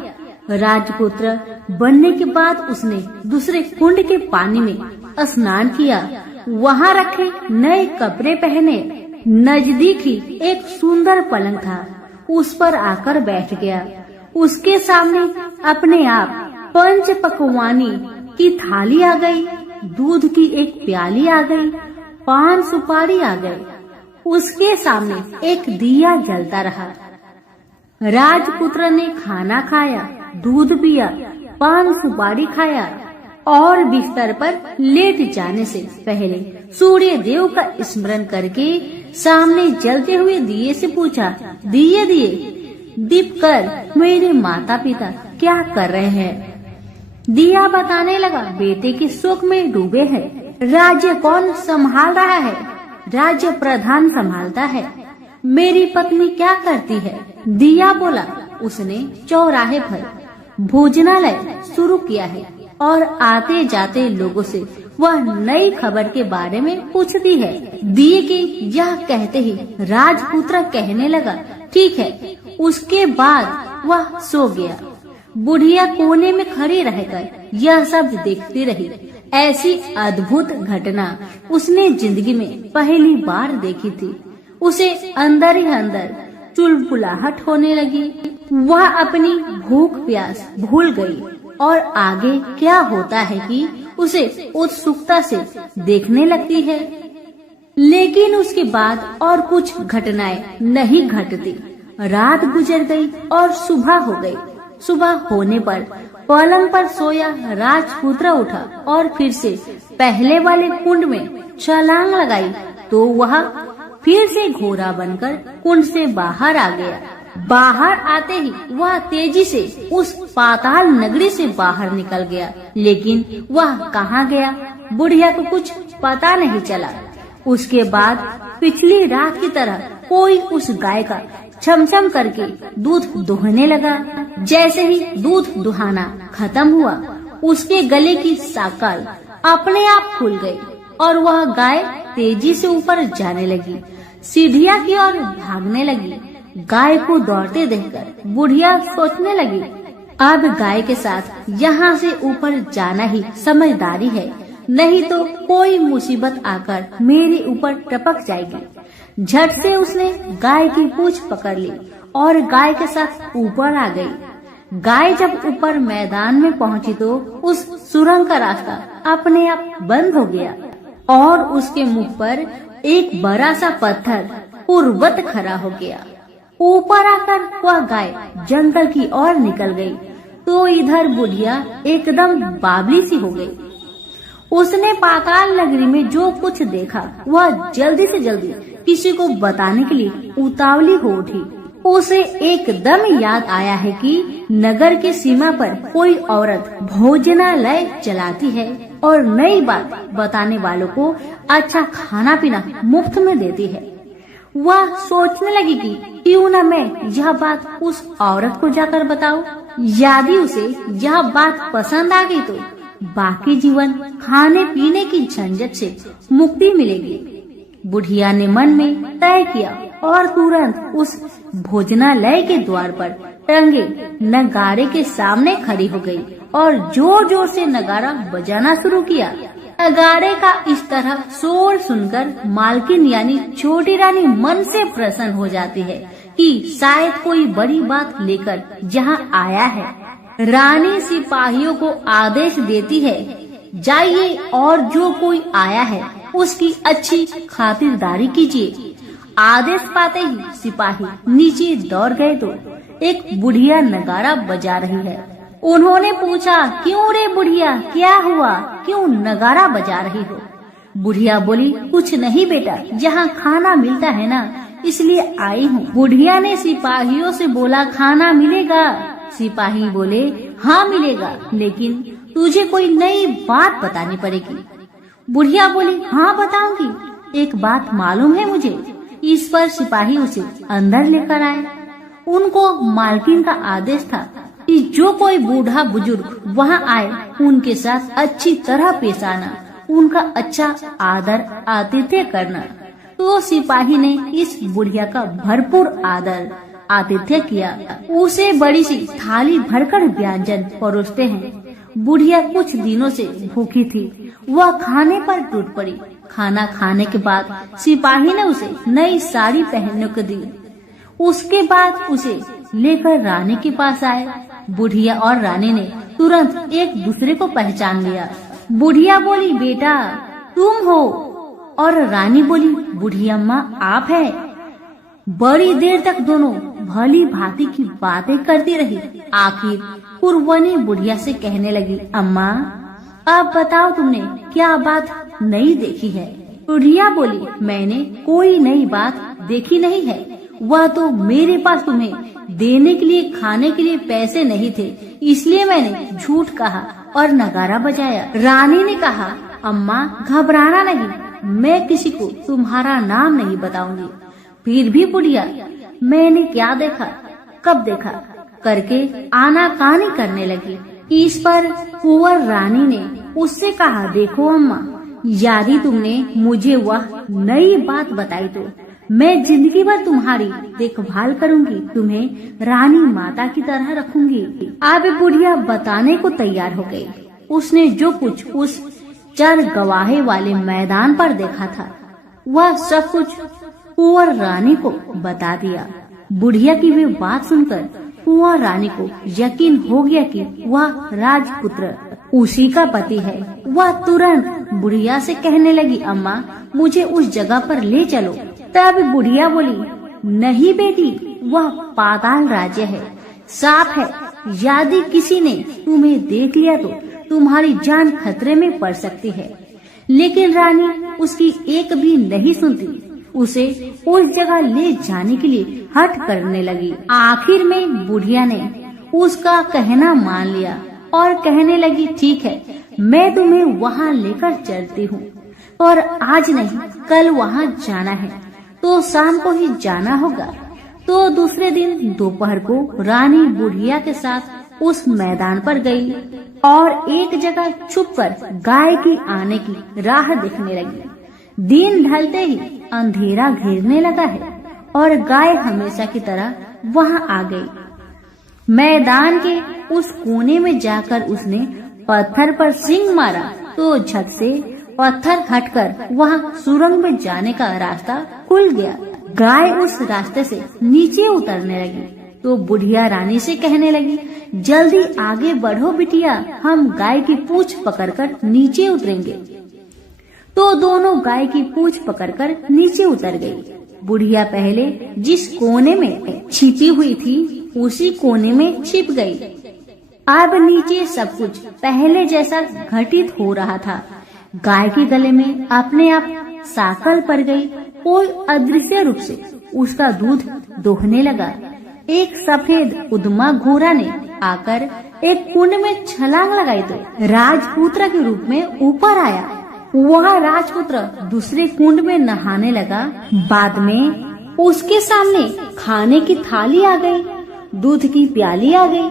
राजपुत्र बनने के बाद उसने दूसरे कुंड के पानी में स्नान किया। वहाँ रखे नए कपड़े पहने। नजदीक ही एक सुंदर पलंग था, उस पर आकर बैठ गया। उसके सामने अपने आप 5 पकवानी की थाली आ गई, दूध की एक प्याली आ गई, 5 सुपारी आ गए। उसके सामने एक दिया जलता रहा। राजपुत्र ने खाना खाया, दूध पिया, 5 सुपारी खाया और बिस्तर पर लेट जाने से पहले सूर्य देव का स्मरण करके सामने जलते हुए दिए से पूछा, दिए दीप कर मेरे माता पिता क्या कर रहे हैं? दिया बताने लगा, बेटे के शोक में डूबे हैं। राज्य कौन संभाल रहा है? राज्य प्रधान संभालता है। मेरी पत्नी क्या करती है? दिया बोला, उसने चौराहे पर भोजनालय शुरू किया है और आते जाते लोगों से वह नई खबर के बारे में पूछती है। दिए के यह कहते ही राजपुत्र कहने लगा, ठीक है। उसके बाद वह सो गया। बुढ़िया कोने में खड़ी रहकर यह सब देखती रही। ऐसी अद्भुत घटना उसने जिंदगी में पहली बार देखी थी। उसे अंदर ही अंदर चुलबुलाहट होने लगी। वह अपनी भूख प्यास भूल गई और आगे क्या होता है कि उसे उत्सुकता से देखने लगती है। लेकिन उसके बाद और कुछ घटनाएं नहीं घटती। रात गुजर गई और सुबह हो गई। सुबह होने पर पलंग पर सोया राजपुत्र उठा और फिर से पहले वाले कुंड में छलांग लगाई तो वह फिर से घोड़ा बनकर कुंड से बाहर आ गया। बाहर आते ही वह तेजी से उस पाताल नगरी से बाहर निकल गया, लेकिन वह कहाँ गया बुढ़िया को कुछ पता नहीं चला। उसके बाद पिछली रात की तरह कोई उस गाय का छमछम करके दूध दुहने लगा। जैसे ही दूध दुहाना खत्म हुआ, उसके गले की साकल अपने आप खुल गई और वह गाय तेजी से ऊपर जाने लगी, सीढ़ियाँ की ओर भागने लगी। गाय को दौड़ते देखकर बुढ़िया सोचने लगी, अब गाय के साथ यहाँ से ऊपर जाना ही समझदारी है, नहीं तो कोई मुसीबत आकर मेरे ऊपर टपक जाएगी। झट से उसने गाय की पूंछ पकड़ ली और गाय के साथ ऊपर आ गई। गाय जब ऊपर मैदान में पहुंची तो उस सुरंग का रास्ता अपने आप बंद हो गया और उसके मुख पर एक बड़ा सा पत्थर पूर्ववत खड़ा हो गया। ऊपर आकर वह गाय जंगल की ओर निकल गई तो इधर बुढ़िया एकदम बावली सी हो गई। उसने पाताल नगरी में जो कुछ देखा वह जल्दी से जल्दी किसी को बताने के लिए उतावली हो उठी। उसे एकदम याद आया है कि नगर की सीमा पर कोई औरत भोजनालय चलाती है और नई बात बताने वालों को अच्छा खाना पीना मुफ्त में देती है। वह सोचने लगी कि क्यों न मैं यह बात उस औरत को जाकर बताऊं। यदि उसे यह बात पसंद आ गई तो बाकी जीवन खाने पीने की झंझट से मुक्ति मिलेगी। बुढ़िया ने मन में तय किया और तुरंत उस भोजनालय के द्वार पर टंगे नगाड़े के सामने खड़ी हो गई और जोर जोर से नगाड़ा बजाना शुरू किया। नगाड़े का इस तरह शोर सुनकर मालकिन यानी छोटी रानी मन से प्रसन्न हो जाती है कि शायद कोई बड़ी बात लेकर यहाँ आया है। रानी सिपाहियों को आदेश देती है, जाइए और जो कोई आया है उसकी अच्छी खातिरदारी कीजिए। आदेश पाते ही सिपाही नीचे दौड़ गए तो एक बुढ़िया नगाड़ा बजा रही है। उन्होंने पूछा, क्यों रे बुढ़िया, क्या हुआ, क्यों नगाड़ा बजा रही हो? बुढ़िया बोली, कुछ नहीं बेटा, जहाँ खाना मिलता है ना इसलिए आई हूँ। बुढ़िया ने सिपाहियों से बोला, खाना मिलेगा? सिपाही बोले, हाँ मिलेगा, लेकिन तुझे कोई नई बात बतानी पड़ेगी। बुढ़िया बोली, हाँ बताऊंगी, एक बात मालूम है मुझे। इस पर सिपाही उसे अंदर लेकर आए। उनको मालकिन का आदेश था कि जो कोई बूढ़ा बुजुर्ग वहाँ आए उनके साथ अच्छी तरह पेश आना, उनका अच्छा आदर आतिथ्य करना। तो सिपाही ने इस बुढ़िया का भरपूर आदर आतिथ्य किया। उसे बड़ी सी थाली भरकर व्यंजन परोसते हैं। बुढ़िया कुछ दिनों से भूखी थी, वह खाने पर टूट पड़ी। खाना खाने के बाद सिपाही ने उसे नई साड़ी पहनने को दी। उसके बाद उसे लेकर रानी के पास आए। बुढ़िया और रानी ने तुरंत एक दूसरे को पहचान लिया। बुढ़िया बोली, बेटा तुम हो? और रानी बोली, बूढ़ी अम्मा आप है? बड़ी देर तक दोनों भली भांति की बातें करती रही। आखिर कुरवनी बुढ़िया से कहने लगी, अम्मा अब बताओ तुमने क्या बात नई देखी है? बुढ़िया बोली, मैंने कोई नई बात देखी नहीं है, वह तो मेरे पास तुम्हें देने के लिए खाने के लिए पैसे नहीं थे, इसलिए मैंने झूठ कहा और नगाड़ा बजाया। रानी ने कहा, अम्मा घबराना नहीं, मैं किसी को तुम्हारा नाम नहीं बताऊंगी। फिर भी बुढ़िया मैंने क्या देखा, कब देखा करके आनाकानी करने लगी। इस पर कुंवर रानी ने उससे कहा, देखो अम्मा, यदि तुमने मुझे वह नई बात बताई तो मैं जिंदगी भर तुम्हारी देखभाल करूंगी, तुम्हें रानी माता की तरह रखूंगी। अब बुढ़िया बताने को तैयार हो गई। उसने जो कुछ उस चर गवाहे वाले मैदान पर देखा था वह सब कुछ कुंवर रानी को बता दिया। बुढ़िया की वे बात सुनकर कुंवर रानी को यकीन हो गया कि वह राजपुत्र उसी का पति है। वह तुरंत बुढ़िया से कहने लगी, अम्मा मुझे उस जगह पर ले चलो। तब बुढ़िया बोली, नहीं बेटी, वह पाताल राज्य है, साफ है, यदि किसी ने तुम्हें देख लिया तो तुम्हारी जान खतरे में पड़ सकती है। लेकिन रानी उसकी एक भी नहीं सुनती। उसे उस जगह ले जाने के लिए हठ करने लगी। आखिर में बुढ़िया ने उसका कहना मान लिया और कहने लगी, ठीक है, मैं तुम्हें वहाँ लेकर चलती हूँ, और आज नहीं कल वहाँ जाना है तो शाम को ही जाना होगा। तो दूसरे दिन दोपहर को रानी बुढ़िया के साथ उस मैदान पर गई और एक जगह छुपकर गाय की आने की राह देखने लगी। दिन ढलते ही अंधेरा घेरने लगा है और गाय हमेशा की तरह वहां आ गई। मैदान के उस कोने में जाकर उसने पत्थर पर सींग मारा तो झट से पत्थर हटकर वहां सुरंग में जाने का रास्ता खुल गया। गाय उस रास्ते से नीचे उतरने लगी तो बुढ़िया रानी से कहने लगी, जल्दी आगे बढ़ो बिटिया, हम गाय की पूंछ पकड़कर नीचे उतरेंगे। तो दोनों गाय की पूंछ पकड़कर नीचे उतर गई। बुढ़िया पहले जिस कोने में छिपी हुई थी उसी कोने में छिप गई। अब नीचे सब कुछ पहले जैसा घटित हो रहा था। गाय के गले में अपने आप साकल पड़ गई। कोई अदृश्य रूप से उसका दूध दोहने लगा। एक सफेद उद्मा घोड़ा ने आकर एक कुंड में छलांग लगाई तो राजपुत्र के रूप में ऊपर आया। वह राजपुत्र दूसरे कुंड में नहाने लगा। बाद में उसके सामने खाने की थाली आ गई, दूध की प्याली आ गई,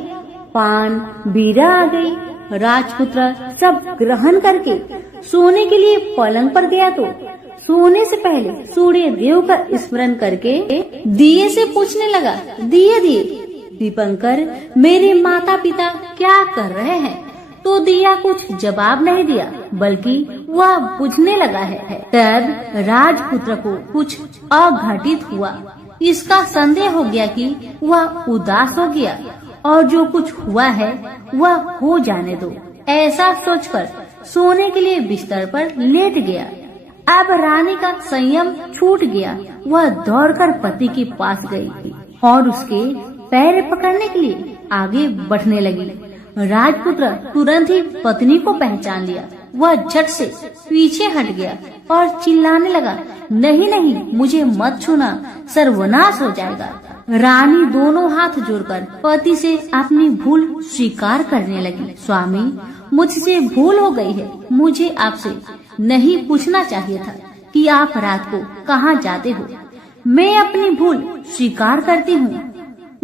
पान बीरा आ गई। राजपुत्र सब ग्रहण करके सोने के लिए पलंग पर गया तो सोने से पहले सूर्य देव का स्मरण करके दिए से पूछने लगा, दिए दीपंकर, मेरे माता पिता क्या कर रहे हैं? तो दिया कुछ जवाब नहीं दिया, बल्कि वह बुझने लगा है। तब राजपुत्र को कुछ अघटित हुआ। इसका संदेह हो गया कि वह उदास हो गया और जो कुछ हुआ है वह हो जाने दो। ऐसा सोचकर सोने के लिए बिस्तर पर लेट गया। अब रानी का संयम छूट गया। वह दौड़कर पति के पास गई और उसके पैर पकड़ने के लिए आगे बढ़ने लगी। राजपुत्र तुरंत ही पत्नी को पहचान लिया। वह झट से पीछे हट गया और चिल्लाने लगा, नहीं नहीं, मुझे मत छूना, सर्वनाश हो जाएगा। रानी दोनों हाथ जोड़कर पति से अपनी भूल स्वीकार करने लगी। स्वामी, मुझसे भूल हो गई है। मुझे आपसे नहीं पूछना चाहिए था कि आप रात को कहाँ जाते हो। मैं अपनी भूल स्वीकार करती हूँ।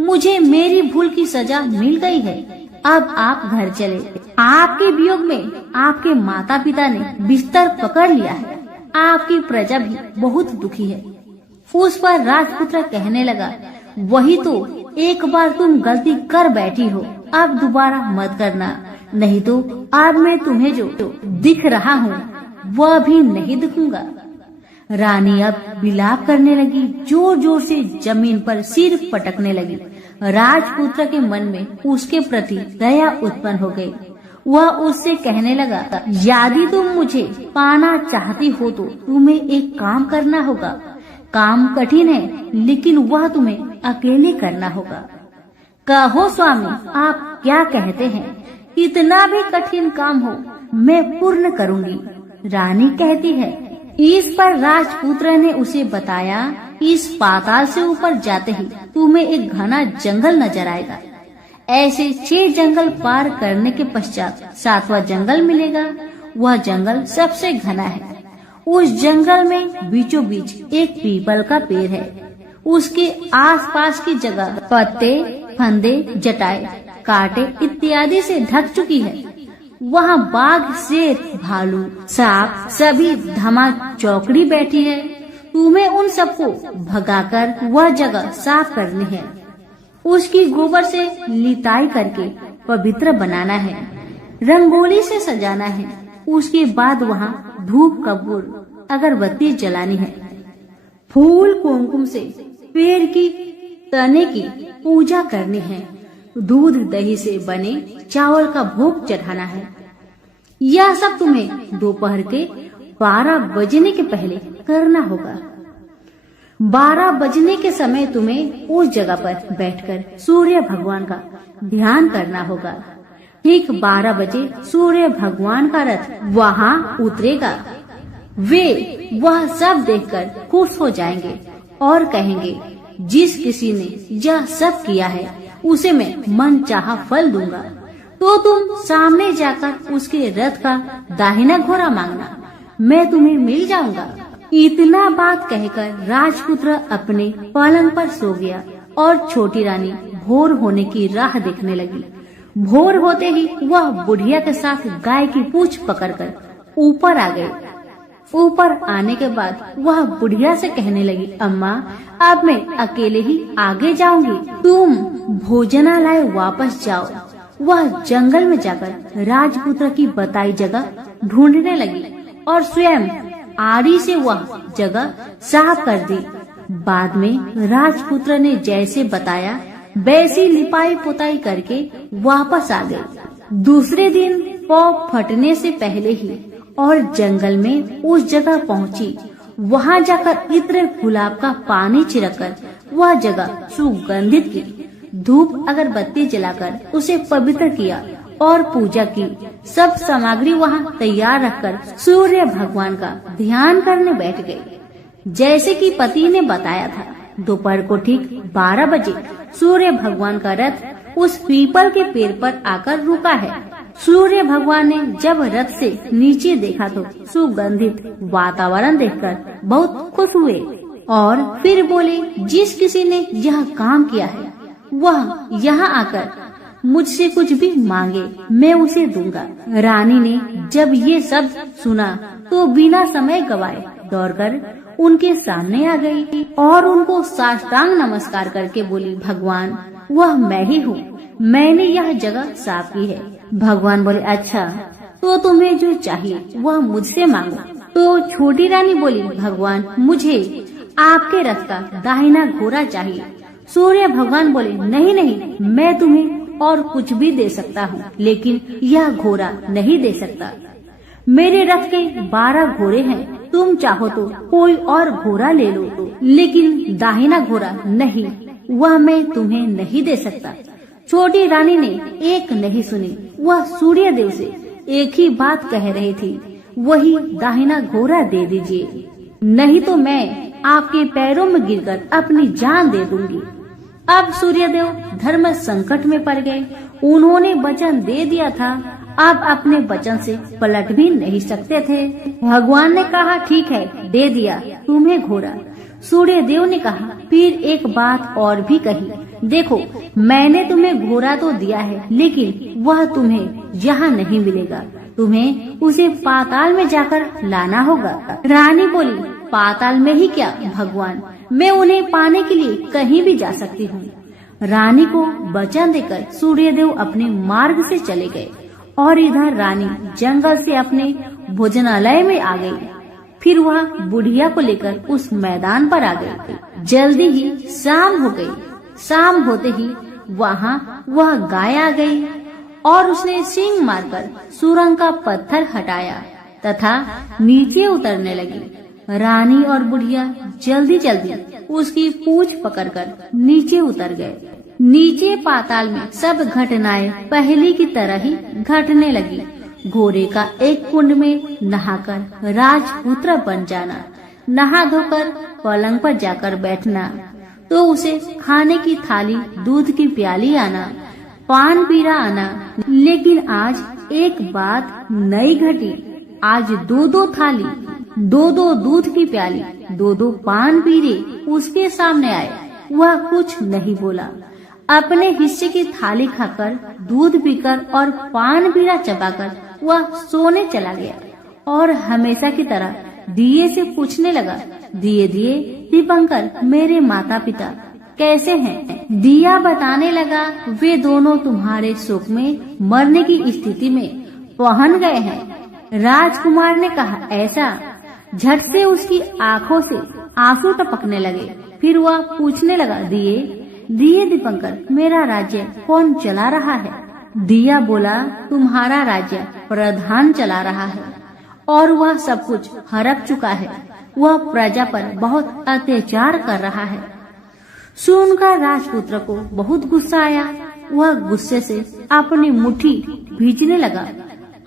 मुझे मेरी भूल की सजा मिल गई है। अब आप घर चले। आपके वियोग में आपके माता पिता ने बिस्तर पकड़ लिया है। आपकी प्रजा भी बहुत दुखी है। उस पर राजपुत्र कहने लगा, वही तो, एक बार तुम गलती कर बैठी हो, अब दोबारा मत करना, नहीं तो अब मैं तुम्हें जो दिख रहा हूँ वह भी नहीं दिखूंगा। रानी अब विलाप करने लगी, जोर जोर से जमीन पर सिर पटकने लगी। राजपुत्र के मन में उसके प्रति दया उत्पन्न हो गई। वह उससे कहने लगा, यदि तुम मुझे पाना चाहती हो तो तुम्हें एक काम करना होगा। काम कठिन है, लेकिन वह तुम्हें अकेले करना होगा। कहो स्वामी, आप क्या कहते हैं? कितना भी कठिन काम हो मैं पूर्ण करूंगी। रानी कहती है। इस पर राजपुत्र ने उसे बताया, इस पाताल से ऊपर जाते ही तुम्हें एक घना जंगल नजर आएगा। ऐसे 6 जंगल पार करने के पश्चात 7वां जंगल मिलेगा। वह जंगल सबसे घना है। उस जंगल में बीचों बीच एक पीपल का पेड़ है। उसके आसपास की जगह पत्ते, फंदे, जटाएं, कांटे इत्यादि से ढक चुकी है। वहाँ बाघ, शेर, भालू, सांप सभी धमा चौकड़ी बैठी है। तुम्हें उन सबको भगाकर वह जगह साफ करनी है। उसकी गोबर से लिताई करके पवित्र बनाना है। रंगोली से सजाना है। उसके बाद वहाँ धूप, कपूर, अगरबत्ती जलानी है। फूल कुमकुम से पेड़ की तने की पूजा करनी है। दूध दही से बने चावल का भोग चढ़ाना है। यह सब तुम्हें दोपहर के 12 बजने के पहले करना होगा। 12 बजने के समय तुम्हें उस जगह पर बैठकर सूर्य भगवान का ध्यान करना होगा। ठीक 12 बजे सूर्य भगवान का रथ वहाँ उतरेगा वे वह सब देखकर खुश हो जाएंगे और कहेंगे, जिस किसी ने यह सब किया है उसे मैं मन चाहा फल दूंगा। तो तुम सामने जाकर उसके रथ का दाहिना घोड़ा मांगना, मैं तुम्हें मिल जाऊंगा। इतना बात कहकर राजपुत्र अपने पलंग पर सो गया और छोटी रानी भोर होने की राह देखने लगी। भोर होते ही वह बुढ़िया के साथ गाय की पूंछ पकड़कर ऊपर आ गई। ऊपर आने के बाद वह बुढ़िया से कहने लगी, अम्मा अब मैं अकेले ही आगे जाऊंगी, तुम भोजनालय वापस जाओ। वह जंगल में जाकर राजपुत्र की बताई जगह ढूंढने लगी और स्वयं आरी से वह जगह साफ कर दी। बाद में राजपुत्र ने जैसे बताया वैसी लिपाई पुताई करके वापस आ गई। दूसरे दिन पौ फटने से पहले ही और जंगल में उस जगह पहुंची। वहां जाकर इत्र गुलाब का पानी छिड़ककर वह जगह सुगंधित की। धूप अगरबत्ती जलाकर उसे पवित्र किया और पूजा की। सब सामग्री वहां तैयार रखकर सूर्य भगवान का ध्यान करने बैठ गई। जैसे कि पति ने बताया था, दोपहर को ठीक 12 बजे सूर्य भगवान का रथ उस पीपल के पेड़ पर आकर रुका है। सूर्य भगवान ने जब रथ से नीचे देखा तो सुगंधित वातावरण देखकर बहुत खुश हुए और फिर बोले, जिस किसी ने यह काम किया है वह यहाँ आकर मुझसे कुछ भी मांगे, मैं उसे दूंगा। रानी ने जब ये सब सुना तो बिना समय गवाए दौड़कर उनके सामने आ गई और उनको साष्टांग नमस्कार करके बोली, भगवान वह मैं ही हूँ, मैंने यह जगह साफ की है। भगवान बोले, अच्छा तो तुम्हें जो चाहिए वह मुझसे मांगो। तो छोटी रानी बोली, भगवान मुझे आपके रथ का दाहिना घोड़ा चाहिए। सूर्य भगवान बोले, नहीं नहीं, मैं तुम्हें और कुछ भी दे सकता हूँ, लेकिन यह घोड़ा नहीं दे सकता। मेरे रथ के 12 घोड़े हैं, तुम चाहो तो कोई और घोड़ा ले लो, लेकिन दाहिना घोड़ा नहीं, वह मैं तुम्हें नहीं दे सकता। छोटी रानी ने एक नहीं सुनी, वह सूर्य देव से एक ही बात कह रही थी, वही दाहिना घोड़ा दे दीजिए, नहीं तो मैं आपके पैरों में गिरकर अपनी जान दे दूंगी। अब सूर्यदेव धर्म संकट में पड़ गए। उन्होंने वचन दे दिया था, अब अपने वचन से पलट भी नहीं सकते थे। भगवान ने कहा, ठीक है, दे दिया तुम्हें घोड़ा। सूर्यदेव ने कहा, फिर एक बात और भी कही, देखो मैंने तुम्हें घोड़ा तो दिया है, लेकिन वह तुम्हें यहाँ नहीं मिलेगा, तुम्हें उसे पाताल में जाकर लाना होगा। रानी बोली, पाताल में ही क्या भगवान, मैं उन्हें पाने के लिए कहीं भी जा सकती हूँ। रानी को वचन देकर सूर्यदेव अपने मार्ग से चले गए और इधर रानी जंगल से अपने भोजनालय में आ गई। फिर वह बुढ़िया को लेकर उस मैदान पर आ गई। जल्दी ही शाम हो गई। शाम होते ही वहाँ वह गाय आ गई और उसने सींग मारकर सुरंग का पत्थर हटाया तथा नीचे उतरने लगी। रानी और बुढ़िया जल्दी जल्दी उसकी पूंछ पकड़कर नीचे उतर गए। नीचे पाताल में सब घटनाएं पहले की तरह ही घटने लगी। घोड़े का एक कुंड में नहाकर राजपुत्र बन जाना, नहा धोकर पलंग पर जाकर बैठना, तो उसे खाने की थाली, दूध की प्याली आना, पान पीरा आना। लेकिन आज एक बात नई घटी। आज 2-2 थाली, 2-2 दूध की प्याली, 2-2 पान पीरे उसके सामने आए। वह कुछ नहीं बोला। अपने हिस्से की थाली खाकर, दूध पीकर और पान पीरा चबाकर वह सोने चला गया और हमेशा की तरह दिए से पूछने लगा, दिए दिए दीपंकर, मेरे माता पिता कैसे हैं? दिया बताने लगा, वे दोनों तुम्हारे शोक में मरने की स्थिति में पहुंच गए हैं। राजकुमार ने कहा, ऐसा? झट से उसकी आंखों से आंसू टपकने लगे। फिर वह पूछने लगा, दिए दिए दीपंकर, मेरा राज्य कौन चला रहा है? दिया बोला, तुम्हारा राज्य प्रधान चला रहा है और वह सब कुछ हड़प चुका है। वह प्रजा पर बहुत अत्याचार कर रहा है। सुनकर राजपुत्र को बहुत गुस्सा आया। वह गुस्से से अपनी मुट्ठी भींचने लगा।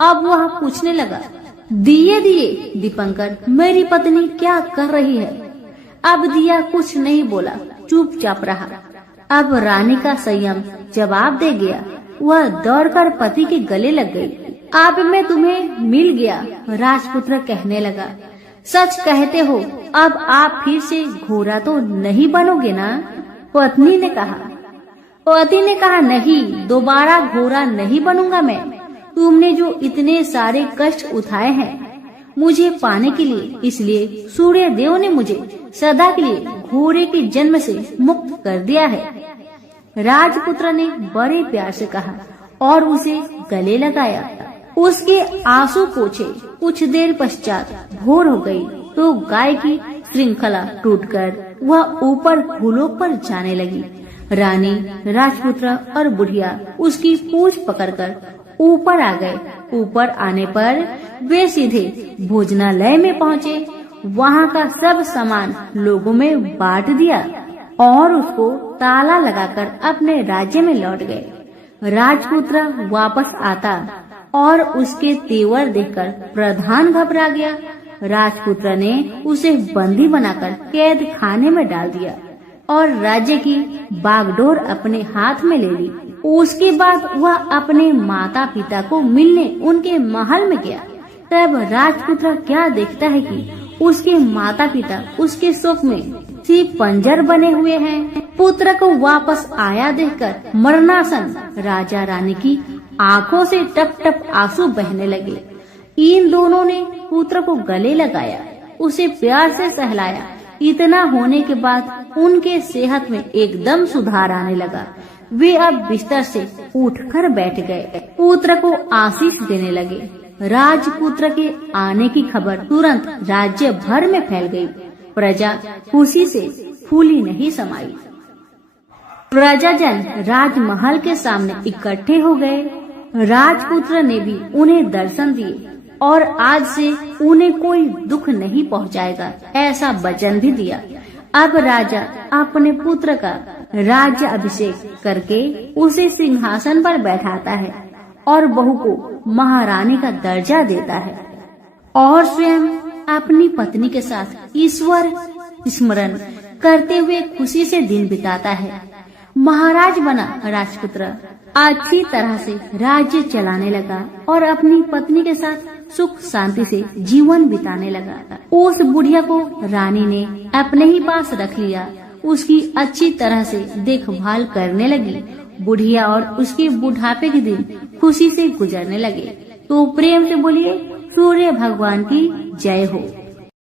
अब वह पूछने लगा, दिए दिए दीपंकर, मेरी पत्नी क्या कर रही है? अब दिया कुछ नहीं बोला, चुपचाप रहा। अब रानी का संयम जवाब दे गया। वह दौड़कर पति के गले लग गई। अब मैं तुम्हें मिल गया, राजपुत्र कहने लगा। सच कहते हो, अब आप फिर से घोड़ा तो नहीं बनोगे ना? पत्नी ने कहा। पति ने कहा, नहीं, दोबारा घोड़ा नहीं बनूंगा मैं। तुमने जो इतने सारे कष्ट उठाए हैं मुझे पाने के लिए, इसलिए सूर्य देव ने मुझे सदा के लिए घोड़े के जन्म से मुक्त कर दिया है। राजपुत्र ने बड़े प्यार से कहा और उसे गले लगाया। उसके आंसू पोंछे। कुछ देर पश्चात भोर हो गई तो गाय की श्रृंखला टूटकर वह ऊपर फूलों पर जाने लगी। रानी, राजपुत्र और बुढ़िया उसकी पूंछ पकड़कर ऊपर आ गए। ऊपर आने पर वे सीधे भोजनालय में पहुँचे। वहाँ का सब सामान लोगों में बांट दिया और उसको ताला लगाकर अपने राज्य में लौट गए। राजपुत्र वापस आता और उसके तेवर देखकर प्रधान घबरा गया। राजपुत्र ने उसे बंदी बनाकर कैद खाने में डाल दिया और राज्य की बागडोर अपने हाथ में ले ली। उसके बाद वह अपने माता पिता को मिलने उनके महल में गया। तब राजपुत्र क्या देखता है कि उसके माता पिता उसके शोक में सिर्फ पंजर बने हुए हैं। पुत्र को वापस आया देखकर मरणासन राजा रानी की आंखों से टप टप आंसू बहने लगे। इन दोनों ने पुत्र को गले लगाया, उसे प्यार से सहलाया। इतना होने के बाद उनके सेहत में एकदम सुधार आने लगा। वे अब बिस्तर से उठकर बैठ गए, पुत्र को आशीष देने लगे। राजपुत्र के आने की खबर तुरंत राज्य भर में फैल गई। प्रजा खुशी से फूली नहीं समाई। प्रजाजन राजमहल के सामने इकट्ठे हो गए। राजपुत्र ने भी उन्हें दर्शन दिए और आज से उन्हें कोई दुख नहीं पहुंचाएगा, ऐसा वचन भी दिया। अब राजा अपने पुत्र का राज्य अभिषेक करके उसे सिंहासन पर बैठाता है और बहू को महारानी का दर्जा देता है और स्वयं अपनी पत्नी के साथ ईश्वर स्मरण करते हुए खुशी से दिन बिताता है। महाराज बना राजपुत्र अच्छी तरह से राज्य चलाने लगा और अपनी पत्नी के साथ सुख शांति से जीवन बिताने लगा। उस बुढ़िया को रानी ने अपने ही पास रख लिया, उसकी अच्छी तरह से देखभाल करने लगी। बुढ़िया और उसके बुढ़ापे के दिन खुशी से गुजरने लगे। तो प्रेम से बोलिए, सूर्य भगवान की जय हो।